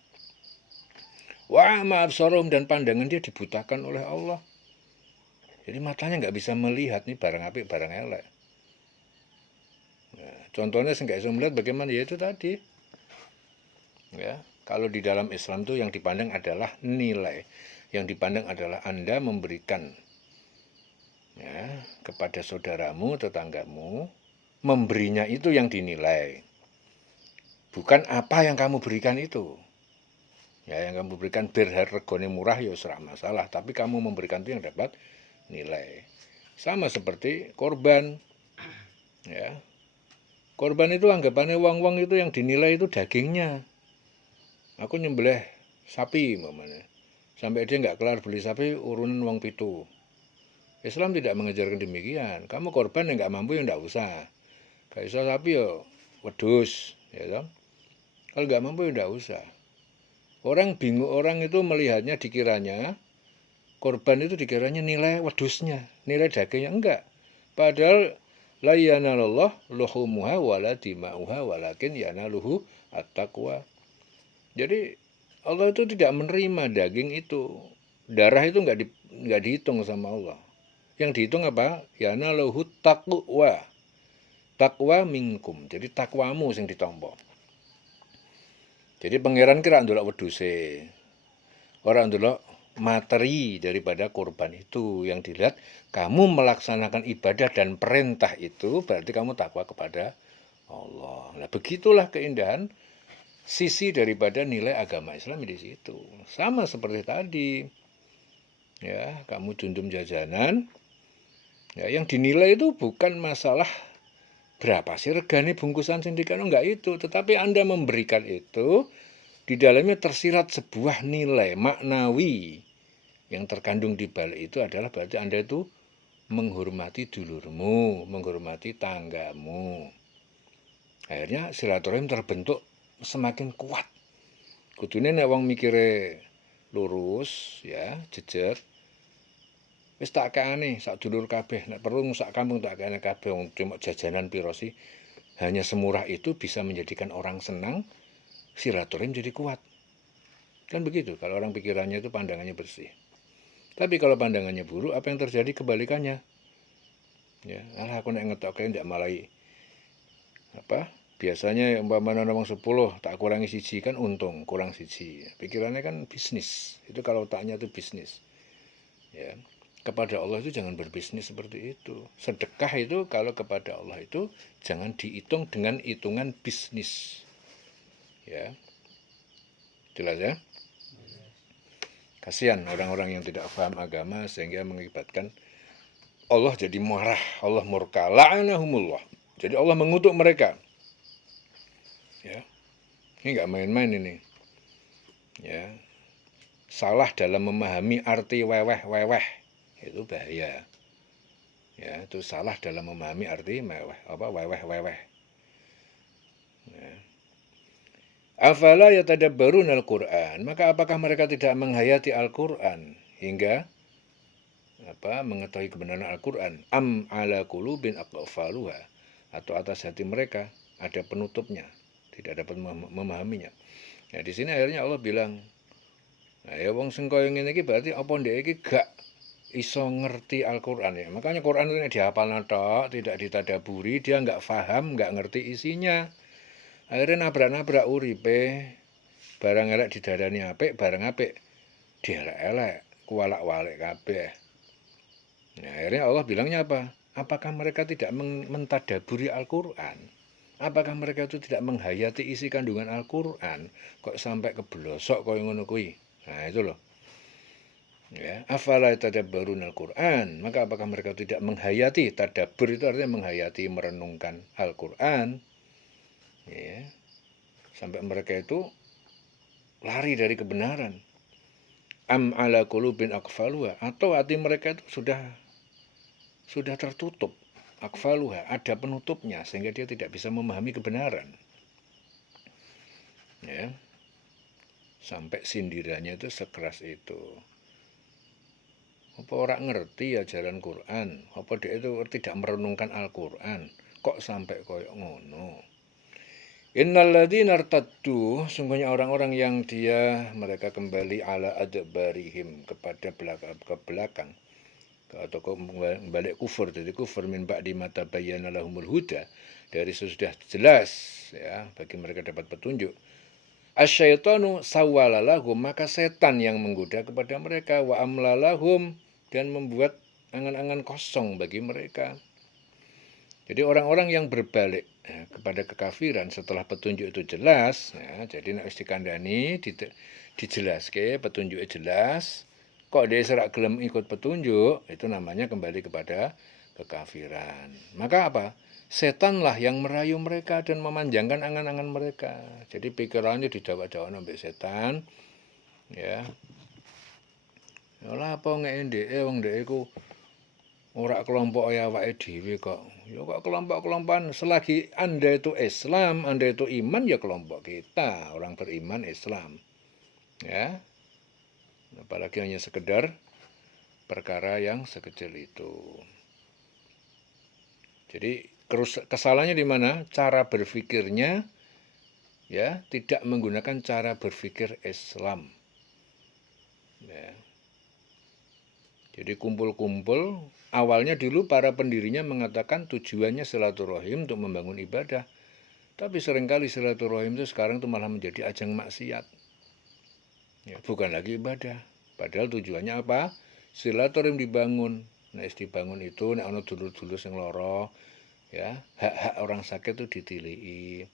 Wah, maaf sorom, dan pandangan dia dibutakan oleh Allah. Jadi matanya nggak bisa melihat nih barang apik, barang elek. Nah, contohnya saya nggak bisa melihat bagaimana, ya itu tadi. Ya, kalau di dalam Islam tuh yang dipandang adalah nilai, yang dipandang adalah Anda memberikan ya kepada saudaramu, tetanggamu, memberinya itu yang dinilai, bukan apa yang kamu berikan itu. Ya, yang kamu berikan regone murah ya serah masalah, tapi kamu memberikan itu yang dapat nilai. Sama seperti korban, ya. Korban itu anggapannya uang-uang itu yang dinilai itu dagingnya. Aku nyembelih sapi mamanya. Sampai dia nggak kelar beli sapi urunan uang pitu. Islam tidak mengajarkan demikian. Kamu korban yang nggak mampu ya nggak usah. Gak usah sapi ya wedus, ya kan? Kalau nggak mampu ya nggak usah. Orang bingung, orang itu melihatnya dikiranya korban itu dikiranya nilai wedusnya, nilai dagingnya, enggak. Padahal la yanalullah luhumuha wala dima'uha walakin yanaluhu at-taqwa. Jadi Allah itu tidak menerima daging itu, darah itu nggak dihitung sama Allah. Yang dihitung apa? Yanaluhu taqwa, takwa minkum. Jadi takwamu yang ditompo. Jadi pangeran kira ndelok weduse, orang ndelok materi daripada korban itu. Yang dilihat kamu melaksanakan ibadah dan perintah itu berarti kamu takwa kepada Allah. Nah, begitulah keindahan sisi daripada nilai agama Islam di situ. Sama seperti tadi. Ya, kamu jundum jajanan. Ya, yang dinilai itu bukan masalah berapa sih regane bungkusan sindikan, enggak itu, tetapi Anda memberikan itu di dalamnya tersirat sebuah nilai maknawi yang terkandung di balik itu adalah berarti Anda itu menghormati dulurmu, menghormati tanggamu. Akhirnya silaturahim terbentuk semakin kuat. Kudune nek wong mikire lurus ya, jejeg, wis tak kaane sak dulur kabeh, nek perlu sak kampung tak kaane kabeh, wong cuma jajanan piro sih. Hanya semurah itu bisa menjadikan orang senang, silaturahim jadi kuat. Kan begitu kalau orang pikirannya itu pandangannya bersih. Tapi kalau pandangannya buruk, apa yang terjadi kebalikannya? Ya, alah aku nek ngetokke ndak malai apa? Biasanya umpamanya wong 10 tak kurangi siji kan untung, kurang siji. Pikirannya kan bisnis. Itu kalau otaknya itu bisnis. Ya. Kepada Allah itu jangan berbisnis seperti itu. Sedekah itu kalau kepada Allah itu jangan dihitung dengan hitungan bisnis. Ya. Jelas ya? Kasihan orang-orang yang tidak paham agama sehingga mengakibatkan Allah jadi marah, Allah murka, la'anahumullah. Jadi Allah mengutuk mereka. Ya. Ini nggak main-main ini. Ya. Salah dalam memahami arti weweh-weweh itu bahaya. Ya, itu salah dalam memahami arti weweh-weweh. Ya. Afala yatadabbaruna al-Qur'an, maka apakah mereka tidak menghayati Al-Qur'an hingga mengetahui kebenaran Al-Qur'an? Am ala qulubin aqfaluha, atau atas hati mereka ada penutupnya, tidak dapat memahaminya. Nah, di sini akhirnya Allah bilang, nah ya wong sing kaya ngene iki berarti apa ndek iki gak iso ngerti Al-Qur'an ya. Makanya Qur'an itu dihafalna tok, tidak ditadaburi, dia nggak paham, nggak ngerti isinya. Akhirnya nabrak-nabrak uripe, barang elek didarani apik, barang apik dielek-elek, kuwalak-walik kabeh. Nah, akhirnya Allah bilangnya apa? Apakah mereka tidak mentadaburi Al-Qur'an? Apakah mereka itu tidak menghayati isi kandungan Al-Qur'an? Kok sampai keblosok kaya ngono kuwi? Nah, itu loh. Ya, afala tadabbarun Al-Qur'an, maka apakah mereka tidak menghayati? Tadabbur itu artinya menghayati, merenungkan Al-Qur'an. Ya, sampai mereka itu lari dari kebenaran. Am ala qulubin aqfaluha, atau hati mereka itu sudah tertutup. Aqfaluha, ada penutupnya sehingga dia tidak bisa memahami kebenaran. Ya. Sampai sindirannya itu sekeras itu. Apa orang ngerti ajaran Quran? Apa dia itu tidak merenungkan Al-Quran? Kok sampai koyok ngono? Innalladzina irtaddu, sungguhnya orang-orang yang mereka kembali ala adbarihim, kepada belakang, ke belakang. atau balik kufur, jadi kufur min ba'di ma tabayyana lahumul huda, dari sesudah jelas ya bagi mereka dapat petunjuk. Asyaitonu sawwalalahum, maka setan yang menggoda kepada mereka, wa amlalahum, dan membuat angan-angan kosong bagi mereka. Jadi orang-orang yang berbalik ya, kepada kekafiran setelah petunjuk itu jelas, ya, jadi nek wis dikandani dijelaske petunjuknya jelas, kok dia serak gelem ikut petunjuk, itu namanya kembali kepada kekafiran. Maka apa? Setanlah yang merayu mereka dan memanjangkan angan-angan mereka. Jadi pikirannya didawa-dawa sampai setan, ya. Yalah apa ngeke ndeke wong ndeke iku ora kelompok ya awake dhewe kok. Ya kok kelompok-kelompokan, selagi Anda itu Islam, Anda itu iman, ya kelompok kita, orang beriman Islam. Ya. Apalagi hanya sekedar perkara yang sekecil itu. Jadi kesalahannya di mana? Cara berpikirnya ya tidak menggunakan cara berpikir Islam. Ya. Jadi kumpul-kumpul, awalnya dulu para pendirinya mengatakan tujuannya silaturahim untuk membangun ibadah. Tapi seringkali silaturahim itu sekarang itu malah menjadi ajang maksiat. Ya, bukan lagi ibadah. Padahal tujuannya apa? Silaturahim dibangun. Nek dibangun itu nek ana dulur-dulur sing lara, ya, hak-hak orang sakit itu ditilihi.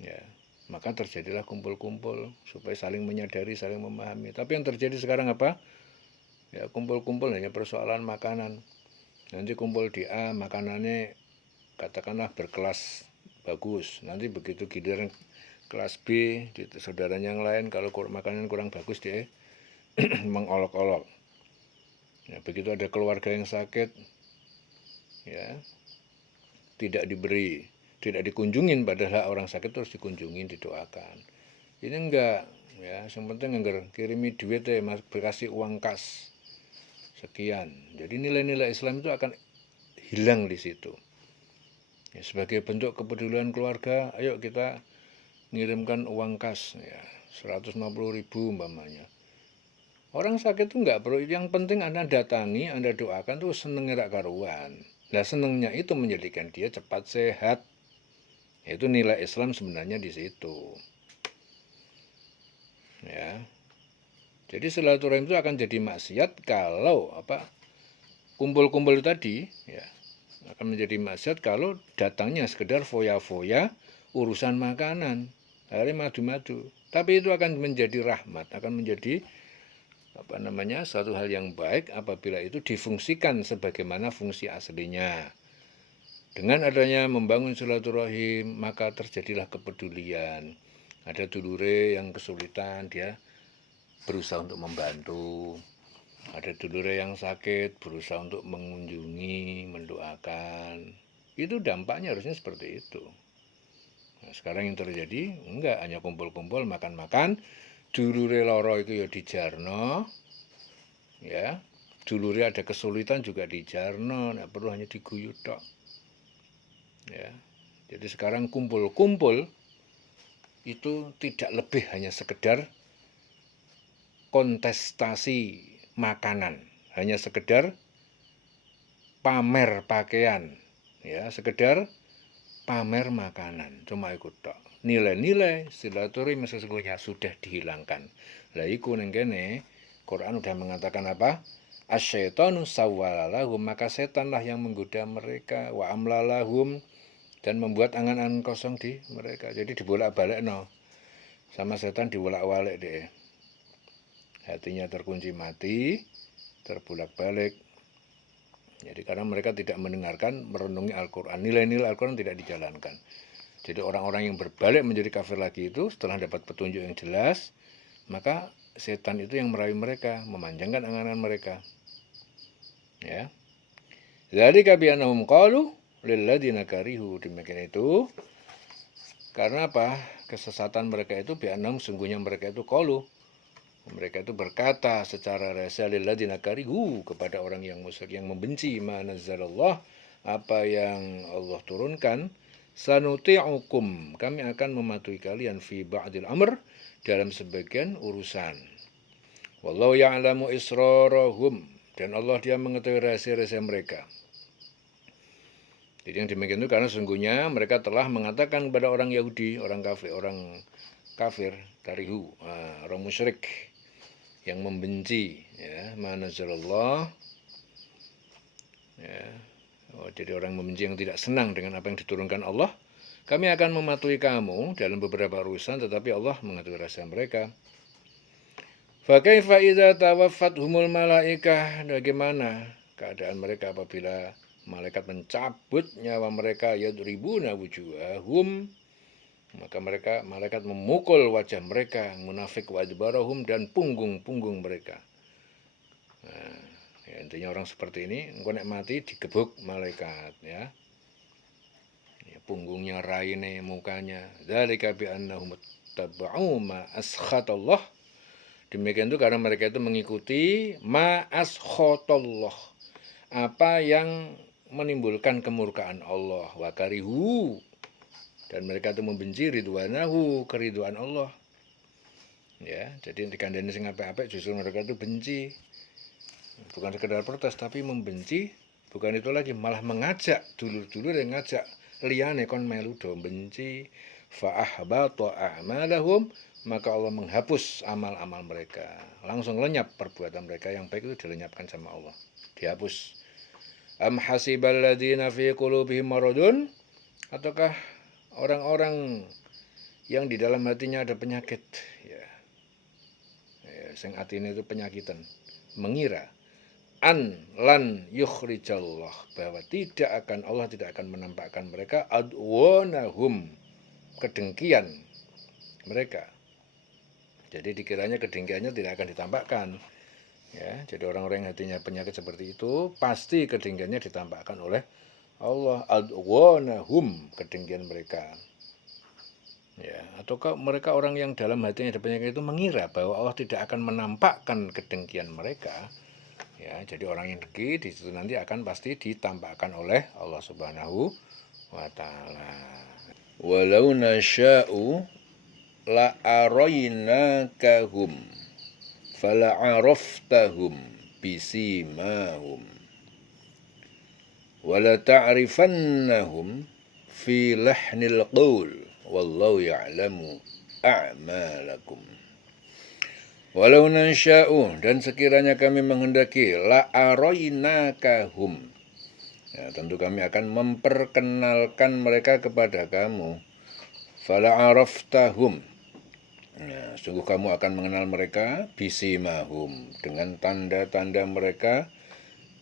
Ya, maka terjadilah kumpul-kumpul supaya saling menyadari, saling memahami. Tapi yang terjadi sekarang apa? Ya, kumpul-kumpul hanya persoalan makanan. Nanti kumpul di A, makanannya katakanlah berkelas bagus. Nanti begitu giliran kelas B, di saudaranya yang lain, kalau makanan kurang bagus dia mengolok-olok. Ya, begitu ada keluarga yang sakit, ya tidak diberi, tidak dikunjungin, padahal orang sakit terus dikunjungin, didoakan. Ini enggak, ya, yang penting enggak kirimi duit ya, mas, berkasih uang kas sekian. Jadi nilai-nilai Islam itu akan hilang di situ. Ya, sebagai bentuk kepedulian keluarga, ayo kita ngirimkan uang kas ya 150.000 umpamanya. Orang sakit itu enggak perlu, yang penting Anda datangi, Anda doakan tuh seneng rak karuan. Nah, senengnya itu menjadikan dia cepat sehat. Itu nilai Islam sebenarnya di situ. Ya. Jadi silaturahim itu akan jadi maksiat kalau apa? Kumpul-kumpul tadi ya akan menjadi maksiat kalau datangnya sekedar foya-foya urusan makanan, hari madu-madu. Tapi itu akan menjadi rahmat, akan menjadi apa namanya suatu hal yang baik apabila itu difungsikan sebagaimana fungsi aslinya. Dengan adanya membangun silaturahim, maka terjadilah kepedulian. Ada dulure yang kesulitan, dia berusaha untuk membantu. Ada dulure yang sakit, berusaha untuk mengunjungi, mendoakan. Itu dampaknya harusnya seperti itu. Nah, sekarang yang terjadi, enggak, hanya kumpul-kumpul, makan-makan. Dulure loro itu ya dijarno. Ya, dulure ada kesulitan juga dijarno, enggak perlu hanya diguyu tok. Ya. Jadi sekarang kumpul-kumpul itu tidak lebih hanya sekedar kontestasi makanan, hanya sekedar pamer pakaian, ya, sekedar pamer makanan, cuma ikut tok. Nilai-nilai silaturahim sesungguhnya sudah dihilangkan. Lah iku ning kene Quran udah mengatakan apa? Asyaitonu sawwalalahum, maka setanlah yang menggoda mereka, wa amlalahum, dan membuat angan-angan kosong di mereka. Jadi dibolak-balik no. Sama setan dibolak-balik deh. Hatinya terkunci mati, terbolak-balik. Jadi karena mereka tidak mendengarkan, merenungi Al-Quran. Nilai-nilai Al-Quran tidak dijalankan. Jadi orang-orang yang berbalik menjadi kafir lagi itu setelah dapat petunjuk yang jelas, maka setan itu yang merayu mereka, memanjangkan angan-angan mereka. Ya. Dzalika bi annahum qalu lilladzina karihu, demikian itu karena apa? Kesesatan mereka itu bi annahum, sungguhnya mereka itu qalu, mereka itu berkata secara rasa lilladzina karihu, kepada orang yang musyrik, yang membenci ma nazzalullah, apa yang Allah turunkan, sanuti'ukum, kami akan mematuhi kalian fi ba'dil amr, dalam sebagian urusan. Wallahu ya'lamu israrahum, dan Allah dia mengetahui rahasia-rahasia mereka. Jadi yang demikian itu karena sesungguhnya mereka telah mengatakan kepada orang Yahudi, orang kafir, tarihu, orang musyrik yang membenci, ya, ma nazalallah, ya, jadi orang membenci yang tidak senang dengan apa yang diturunkan Allah. Kami akan mematuhi kamu dalam beberapa urusan, tetapi Allah mengetahui rahasia mereka. Fa kaifa idza tawaffatuhumul malaikah, bagaimana keadaan mereka apabila malaikat mencabut nyawa mereka, yadribuna wujuhahum, maka malaikat memukul wajah mereka, munafik wa adbarahum, dan punggung mereka. Nah, ya, intinya orang seperti ini engko nek mati digebuk malaikat, ya. Punggungnya, raine, mukanya. Dzalika bi annahum tabau ma askhatallah. Demikian itu karena mereka itu mengikuti ma askhatallah, apa yang menimbulkan kemurkaan Allah, wa karihu, dan mereka itu membenci ridwanahu, keriduan Allah. Ya, jadi dikandani sing apik-apik justru mereka itu benci. Bukan sekedar protes tapi membenci, bukan itu lagi, malah mengajak dulur-dulur yang ngajak liyane kon melu do benci. Fa ahbata a'malahum, maka Allah menghapus amal-amal mereka. Langsung lenyap perbuatan mereka yang baik itu dilenyapkan sama Allah, dihapus. Am hasibal ladzina fi qulubihim maradun, ataukah orang-orang yang di dalam hatinya ada penyakit, ya, sing atine itu penyakitan, mengira an lan yukhrijallah, bahwa Allah tidak akan menampakkan mereka adwanahum, kedengkian mereka. Jadi dikiranya kedengkiannya tidak akan ditampakkan. Ya, jadi orang-orang yang hatinya penyakit seperti itu pasti kedengkiannya ditampakkan oleh Allah, adwanahum, kedengkian mereka. Ya, ataukah mereka orang yang dalam hatinya ada penyakit itu mengira bahwa Allah tidak akan menampakkan kedengkian mereka. Ya, jadi orang yang dengki di situ nanti akan pasti ditampakkan oleh Allah Subhanahu wa taala. Walau nasya'u la araynakahum fala araftahum bisimahum wala ta'rifannahum fi lahnil qaul wallahu ya'lamu a'malakum. Walau nasya'u, dan sekiranya kami menghendaki, la araynakahum, ya, tentu kami akan memperkenalkan mereka kepada kamu. Fala araftahum, ya, sungguh kamu akan mengenal mereka, bisimahum, dengan tanda-tanda mereka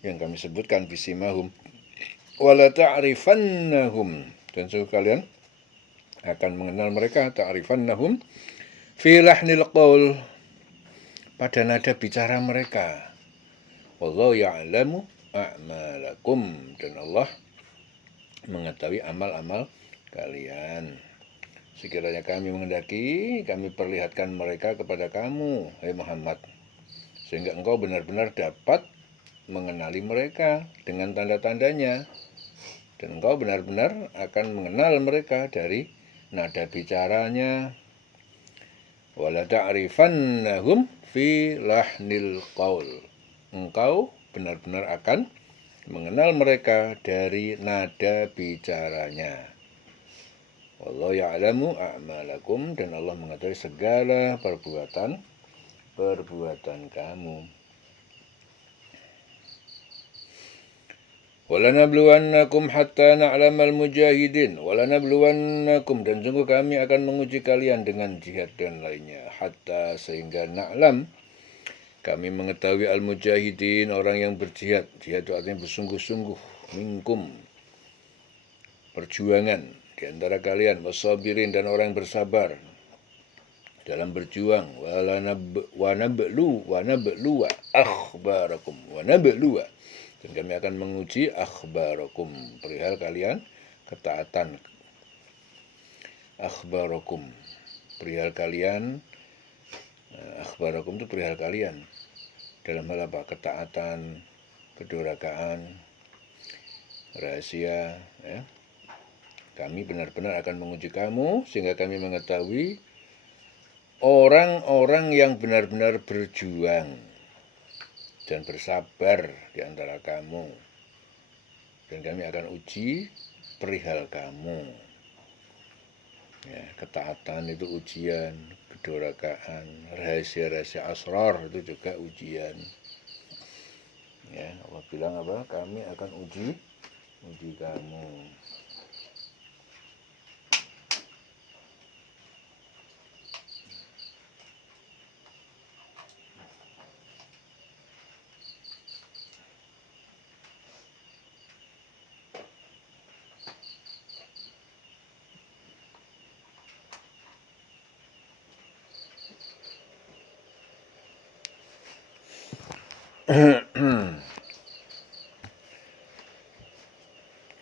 yang kami sebutkan, bisimahum. Wala ta'rifannahum, dan sungguh kalian akan mengenal mereka, ta'rifannahum fi lahnil qaul, pada nada bicara mereka. Wallahu ya'lamu a'malakum, dan Allah mengetahui amal-amal kalian. Sekiranya kami menghendaki, kami perlihatkan mereka kepada kamu, hai Muhammad, sehingga engkau benar-benar dapat mengenali mereka dengan tanda-tandanya, dan engkau benar-benar akan mengenal mereka dari nada bicaranya. Wala ta'rifannahum fi lahnil qaul, engkau benar-benar akan mengenal mereka dari nada bicaranya. Wallahu ya'lamu a'malakum, dan Allah mengetahui segala perbuatan kamu. Walanabluwannakum hatta na'lamal mujahidin, walanabluwannakum, dan sungguh kami akan menguji kalian dengan jihad dan lainnya, hatta, sehingga na'lam, kami mengetahui al-mujahidin, orang yang berjihad. Jihad itu artinya bersungguh-sungguh, minkum, perjuangan di antara kalian, wasabirin, dan orang yang bersabar dalam berjuang. Wanabluwa akhbarakum, wanabluwa, dan kami akan menguji akhbarakum, perihal kalian ketaatan. Akhbarakum, perihal kalian, akhbarakum itu perihal kalian dalam hal apa? Ketaatan, kedurakaan, rahasia, ya. Kami benar-benar akan menguji kamu sehingga kami mengetahui orang-orang yang benar-benar berjuang dan bersabar di antara kamu, dan kami akan uji perihal kamu. Ya, ketaatan itu ujian, kedurakaan, rahasia-rahasia asrar itu juga ujian. Ya, Allah bilang apa? Kami akan uji kamu.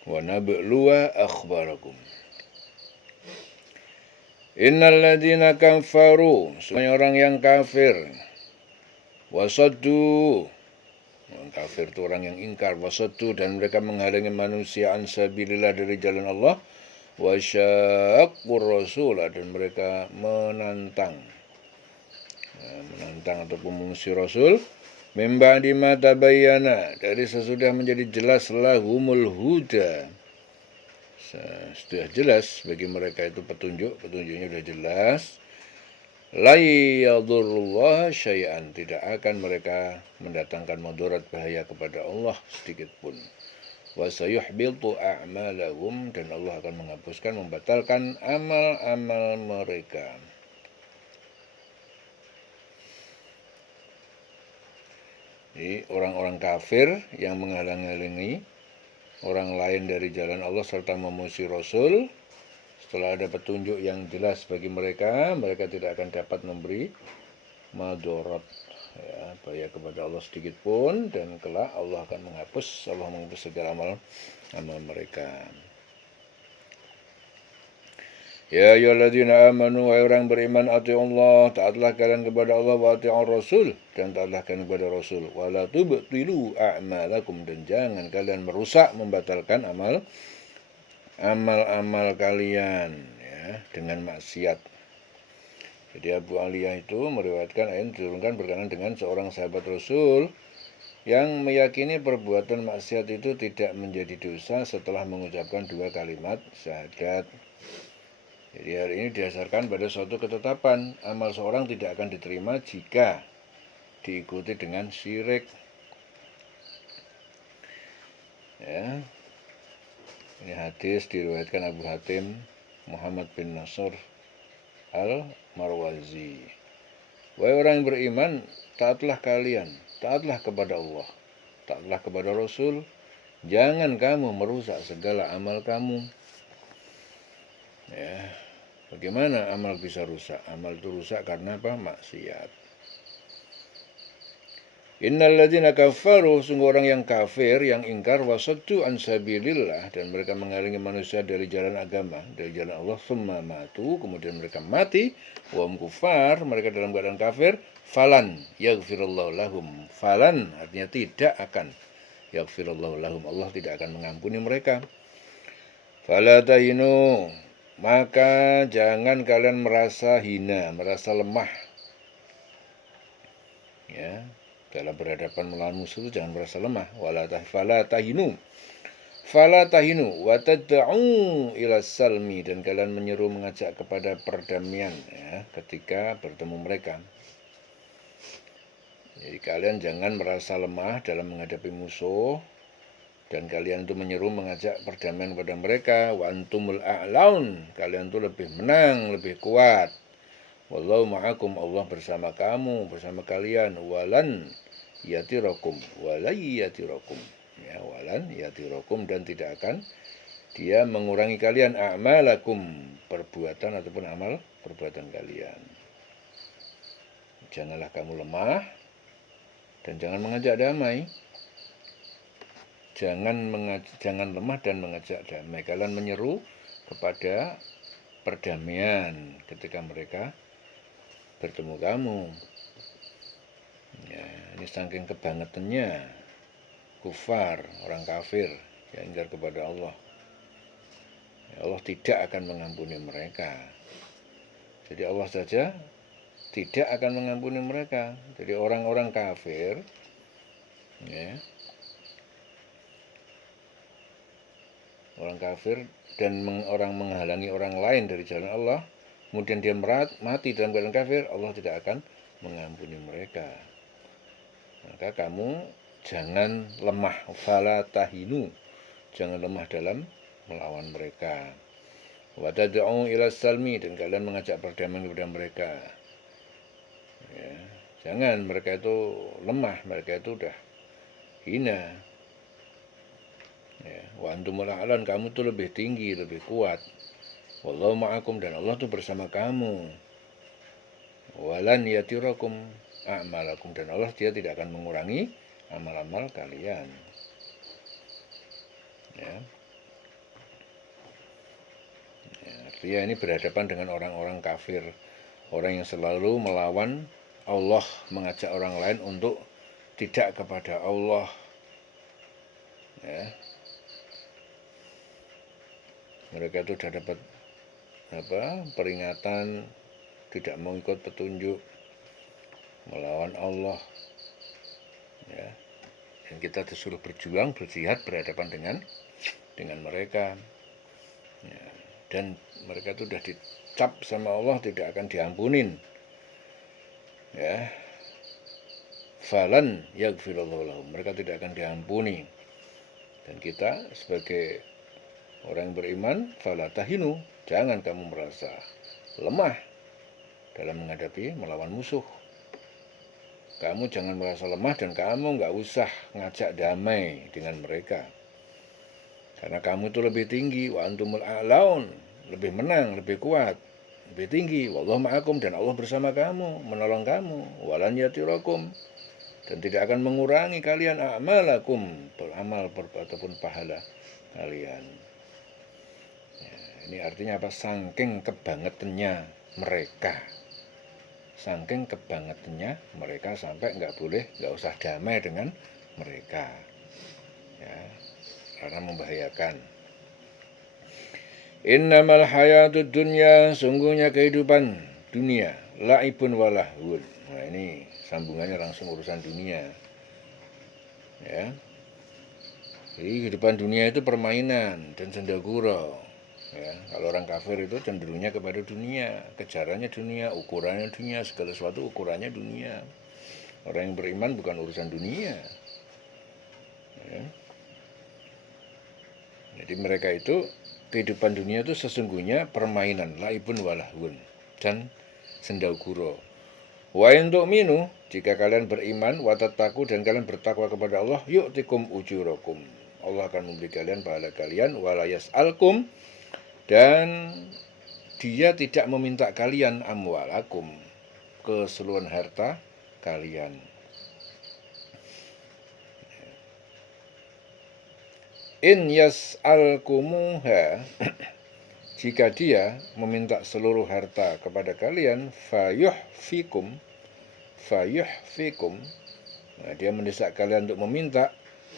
Wa nabluwa akhbarakum. Innal ladzina kafaru, semuanya orang yang kafir, wasaddu, orang kafir itu orang yang ingkar, wasaddu, dan mereka menghalangi manusia an sabilillah, dari jalan Allah, wasyaqqur rasul, dan mereka menantang ataupun mengusir Rasul, mimba di mata bayana, dari sesudah menjadi jelas lahumul huda, sudah jelas bagi mereka itu petunjuknya sudah jelas. La yadurullah syai'an, tidak akan mereka mendatangkan mudarat bahaya kepada Allah sedikit pun. Wa sayuhbitu a'malahum, dan Allah akan menghapuskan, membatalkan amal-amal mereka. Jadi orang-orang kafir yang menghalang-halangi orang lain dari jalan Allah serta memusuhi Rasul, setelah ada petunjuk yang jelas bagi mereka, mereka tidak akan dapat memberi madarat, ya, bahaya kepada Allah sedikit pun, dan kelak Allah akan menghapus segala amal mereka. Ya ayyuhalladzina amanu, wahai orang beriman, ati'ullah, taatlah kalian kepada Allah, wa ati'ur rasul, dan taatlah kalian kepada Rasul, wa la tubtilu a'malakum, dan jangan kalian merusak, membatalkan amal kalian, ya, dengan maksiat. Jadi Abu Aliyah itu meriwayatkan ayat diturunkan berkenaan dengan seorang sahabat Rasul yang meyakini perbuatan maksiat itu tidak menjadi dosa setelah mengucapkan 2 kalimat syahadat. Jadi hal ini didasarkan pada suatu ketetapan, amal seorang tidak akan diterima jika diikuti dengan syirik. Ya. Ini hadis diriwayatkan Abu Hatim Muhammad bin Nasr al-Marwazi. Wahai orang yang beriman, taatlah kepada Allah, taatlah kepada Rasul, jangan kamu merusak segala amal kamu. Ya, bagaimana amal bisa rusak? Amal itu rusak karena apa? Maksiat. Innal ladzina kafaru, sungguh orang yang kafir, yang ingkar, wasaddu an sabilillah, dan mereka menghalangi manusia dari jalan agama, dari jalan Allah, summa matu, kemudian mereka mati, wa hum kufar, mereka dalam keadaan kafir, falan yaghfirullahu lahum. Falan artinya tidak akan, yaghfirullahu lahum, Allah tidak akan mengampuni mereka. Fala tahinu, maka jangan kalian merasa hina, merasa lemah. Ya, dalam berhadapan melawan musuh itu jangan merasa lemah. Fala tahinu wa tad'u ila salmi, dan kalian menyeru, mengajak kepada perdamaian, ya, ketika bertemu mereka. Jadi kalian jangan merasa lemah dalam menghadapi musuh, dan kalian itu menyeru, mengajak perdamaian kepada mereka. Wa antumul a'laun, kalian itu lebih menang, lebih kuat. Wallahu ma'akum, Allah bersama kamu, bersama kalian. Walan yatirakum, walai yatirakum, ya, walan yatirakum, dan tidak akan dia mengurangi kalian, a'malakum, perbuatan ataupun amal perbuatan kalian. Janganlah kamu lemah, dan jangan mengajak damai. Jangan lemah dan mengajak damai. Kalian menyeru kepada perdamaian ketika mereka bertemu kamu. Ya, ini saking kebangetannya kufar, orang kafir yang ingkar kepada Allah. Ya, Allah tidak akan mengampuni mereka. Jadi Allah saja tidak akan mengampuni mereka. Jadi orang-orang kafir Ya. Orang kafir dan orang menghalangi orang lain dari jalan Allah, kemudian dia mati dalam keadaan kafir, Allah tidak akan mengampuni mereka. Maka kamu jangan lemah, fala tahinu, jangan lemah dalam melawan mereka. Wa tad'u ila salmi, dan kalian mengajak perdamaian kepada mereka. Ya, jangan mereka itu lemah, mereka itu udah hina. Ya, wa antumul a'lan, kamu tuh lebih tinggi, lebih kuat. Wallahu ma'akum, dan Allah tuh bersama kamu. Walan yatirakum a'malakum, dan Allah dia tidak akan mengurangi amal-amal kalian. Ya. Ya, artinya ini berhadapan dengan orang-orang kafir, orang yang selalu melawan Allah, mengajak orang lain untuk tidak kepada Allah. Ya. Mereka itu sudah dapat peringatan, tidak mau ikut petunjuk, melawan Allah. Ya. Dan kita disuruh berjuang, berjihad, berhadapan dengan mereka. Ya. Dan mereka itu sudah dicap sama Allah, tidak akan diampunin. Ya. Falan yaghfirullahu lahum, mereka tidak akan diampuni. Dan kita sebagai orang yang beriman, fala tahinu, jangan kamu merasa lemah dalam melawan musuh. Kamu jangan merasa lemah dan kamu nggak usah ngajak damai dengan mereka. Karena kamu itu lebih tinggi, wa antumul a'laun, lebih menang, lebih kuat, lebih tinggi. Wallahu ma'akum, dan Allah bersama kamu, menolong kamu. Walan yatirakum, dan tidak akan mengurangi kalian a'malakum, beramal ataupun pahala kalian. Ya, ini artinya apa? Saking kebangetannya mereka. Saking kebangetannya mereka sampai nggak usah damai dengan mereka. Ya, karena membahayakan. Innamal hayatud dunya, sungguhnya kehidupan dunia, la'ibun walahun. Nah, ini sambungannya langsung urusan dunia. Ya. Jadi kehidupan dunia itu permainan dan sendagura. Ya, kalau orang kafir itu cenderungnya kepada dunia, kejarannya dunia, ukurannya dunia, segala sesuatu ukurannya dunia. Orang yang beriman bukan urusan dunia. Ya. Jadi mereka itu kehidupan dunia itu sesungguhnya permainan, laibun walahun, dan sendagura. Wa in tu'minu, jika kalian beriman, wa tattaqu, dan kalian bertakwa kepada Allah, yu'tikum ujurakum, Allah akan memberi kalian pahala kalian, wala yas'alkum, dan dia tidak meminta kalian amwalakum, keseluruhan harta kalian. In yas'alkumuha, jika dia meminta seluruh harta kepada kalian, fayuhfikum, nah, dia mendesak kalian untuk meminta,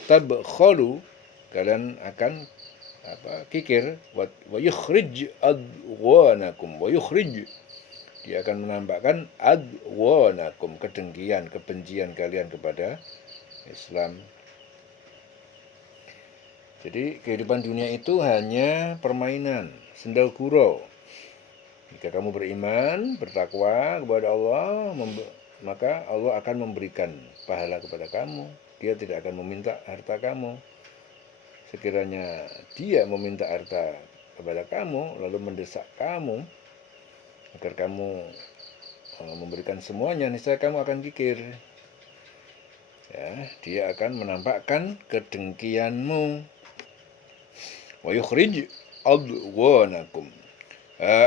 tabkhalu, kalian akan kikir, wa yukhrij adwanakum, wa yukhrij, dia akan menampakkan adwanakum, kedengkian, kebencian kalian kepada Islam. Jadi kehidupan dunia itu hanya permainan, sendagura. Jika kamu beriman, bertakwa kepada Allah, maka Allah akan memberikan pahala kepada kamu. Dia tidak akan meminta harta kamu. Sekiranya dia meminta harta kepada kamu, lalu mendesak kamu agar kamu memberikan semuanya, niscaya kamu akan kikir. Ya, dia akan menampakkan kedengkianmu. Wa yukhrij adwanakum.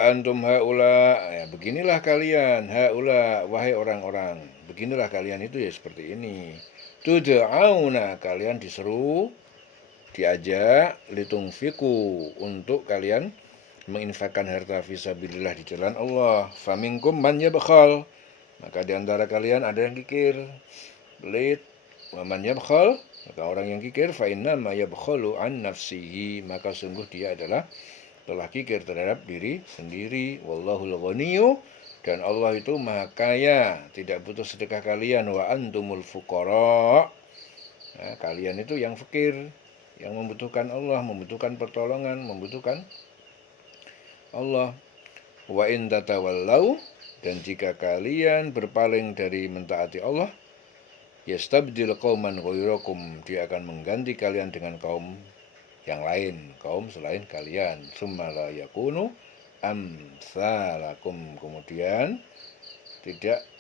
Antum haula, ya, beginilah kalian, haula, wahai orang-orang, beginilah kalian itu ya seperti ini. Tud'auna, kalian diseru, diajak, litungfiku, untuk kalian menginfakkan harta fisabilillah di jalan Allah. Faminkum man yabkhal, maka di antara kalian ada yang kikir, pelit. Wa man yabkhal, maka orang yang kikir, fa inna ma yabkhalu an nafsihi, maka sungguh dia adalah telah kikir terhadap diri sendiri. Wallahul ghaniyyu, dan Allah itu maha kaya, tidak butuh sedekah kalian. Wa antumul fuqara, Nah, kalian itu yang fakir, yang membutuhkan Allah, membutuhkan pertolongan, membutuhkan Allah. Wa in tatawallau, dan jika kalian berpaling dari mentaati Allah, yastabdil qauman ghairakum, dia akan mengganti kalian dengan kaum yang lain, kaum selain kalian. Summa la yakunu amsalakum, kemudian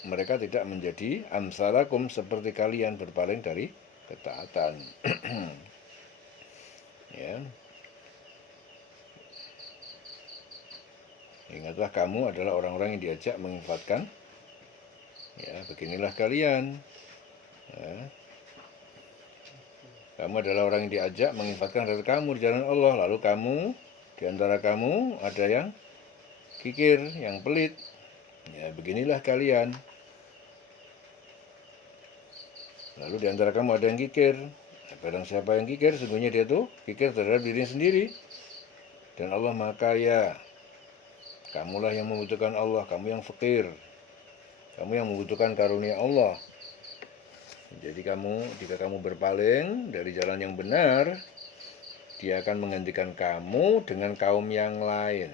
mereka tidak menjadi amsalakum, seperti kalian berpaling dari ketaatan. Ya. Ingatlah, kamu adalah orang-orang yang diajak menginfatkan. Ya, beginilah kalian. Ya. Kamu adalah orang yang diajak menginfatkan dari kamu di jalan Allah. Lalu kamu, di antara kamu ada yang kikir, yang pelit. Ya, beginilah kalian. Lalu di antara kamu ada yang kikir. Barang siapa yang kikir, sesungguhnya dia tuh kikir terhadap diri sendiri. Dan Allah Maha Kaya. Kamulah yang membutuhkan Allah, kamu yang fakir. Kamu yang membutuhkan karunia Allah. Jadi jika kamu berpaling dari jalan yang benar, dia akan menggantikan kamu dengan kaum yang lain.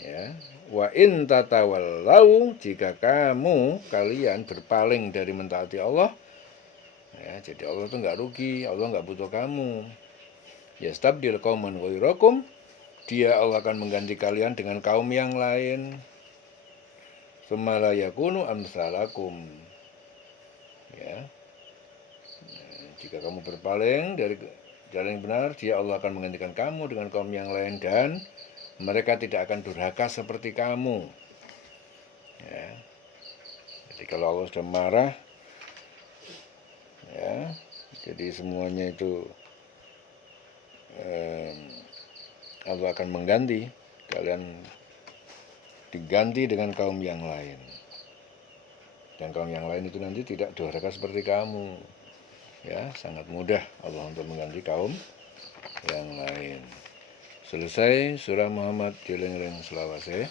Ya, wa in tatawallau, jika kalian berpaling dari mentaati Allah, ya, jadi Allah itu nggak rugi, Allah nggak butuh kamu. Yastabdil qauman ghairakum, dia Allah akan mengganti kalian dengan kaum yang lain. Tsumma la yakunu amsalakum. Ya. Jika kamu berpaling dari jalan yang benar, dia Allah akan menggantikan kamu dengan kaum yang lain, dan mereka tidak akan durhaka seperti kamu. Ya. Jadi kalau Allah sudah marah, ya, jadi semuanya itu Allah akan mengganti kalian, diganti dengan kaum yang lain. Dan kaum yang lain itu nanti tidak durhaka seperti kamu. Ya, sangat mudah Allah untuk mengganti kaum yang lain. Selesai surah Muhammad Jeleng-Reng Selawase.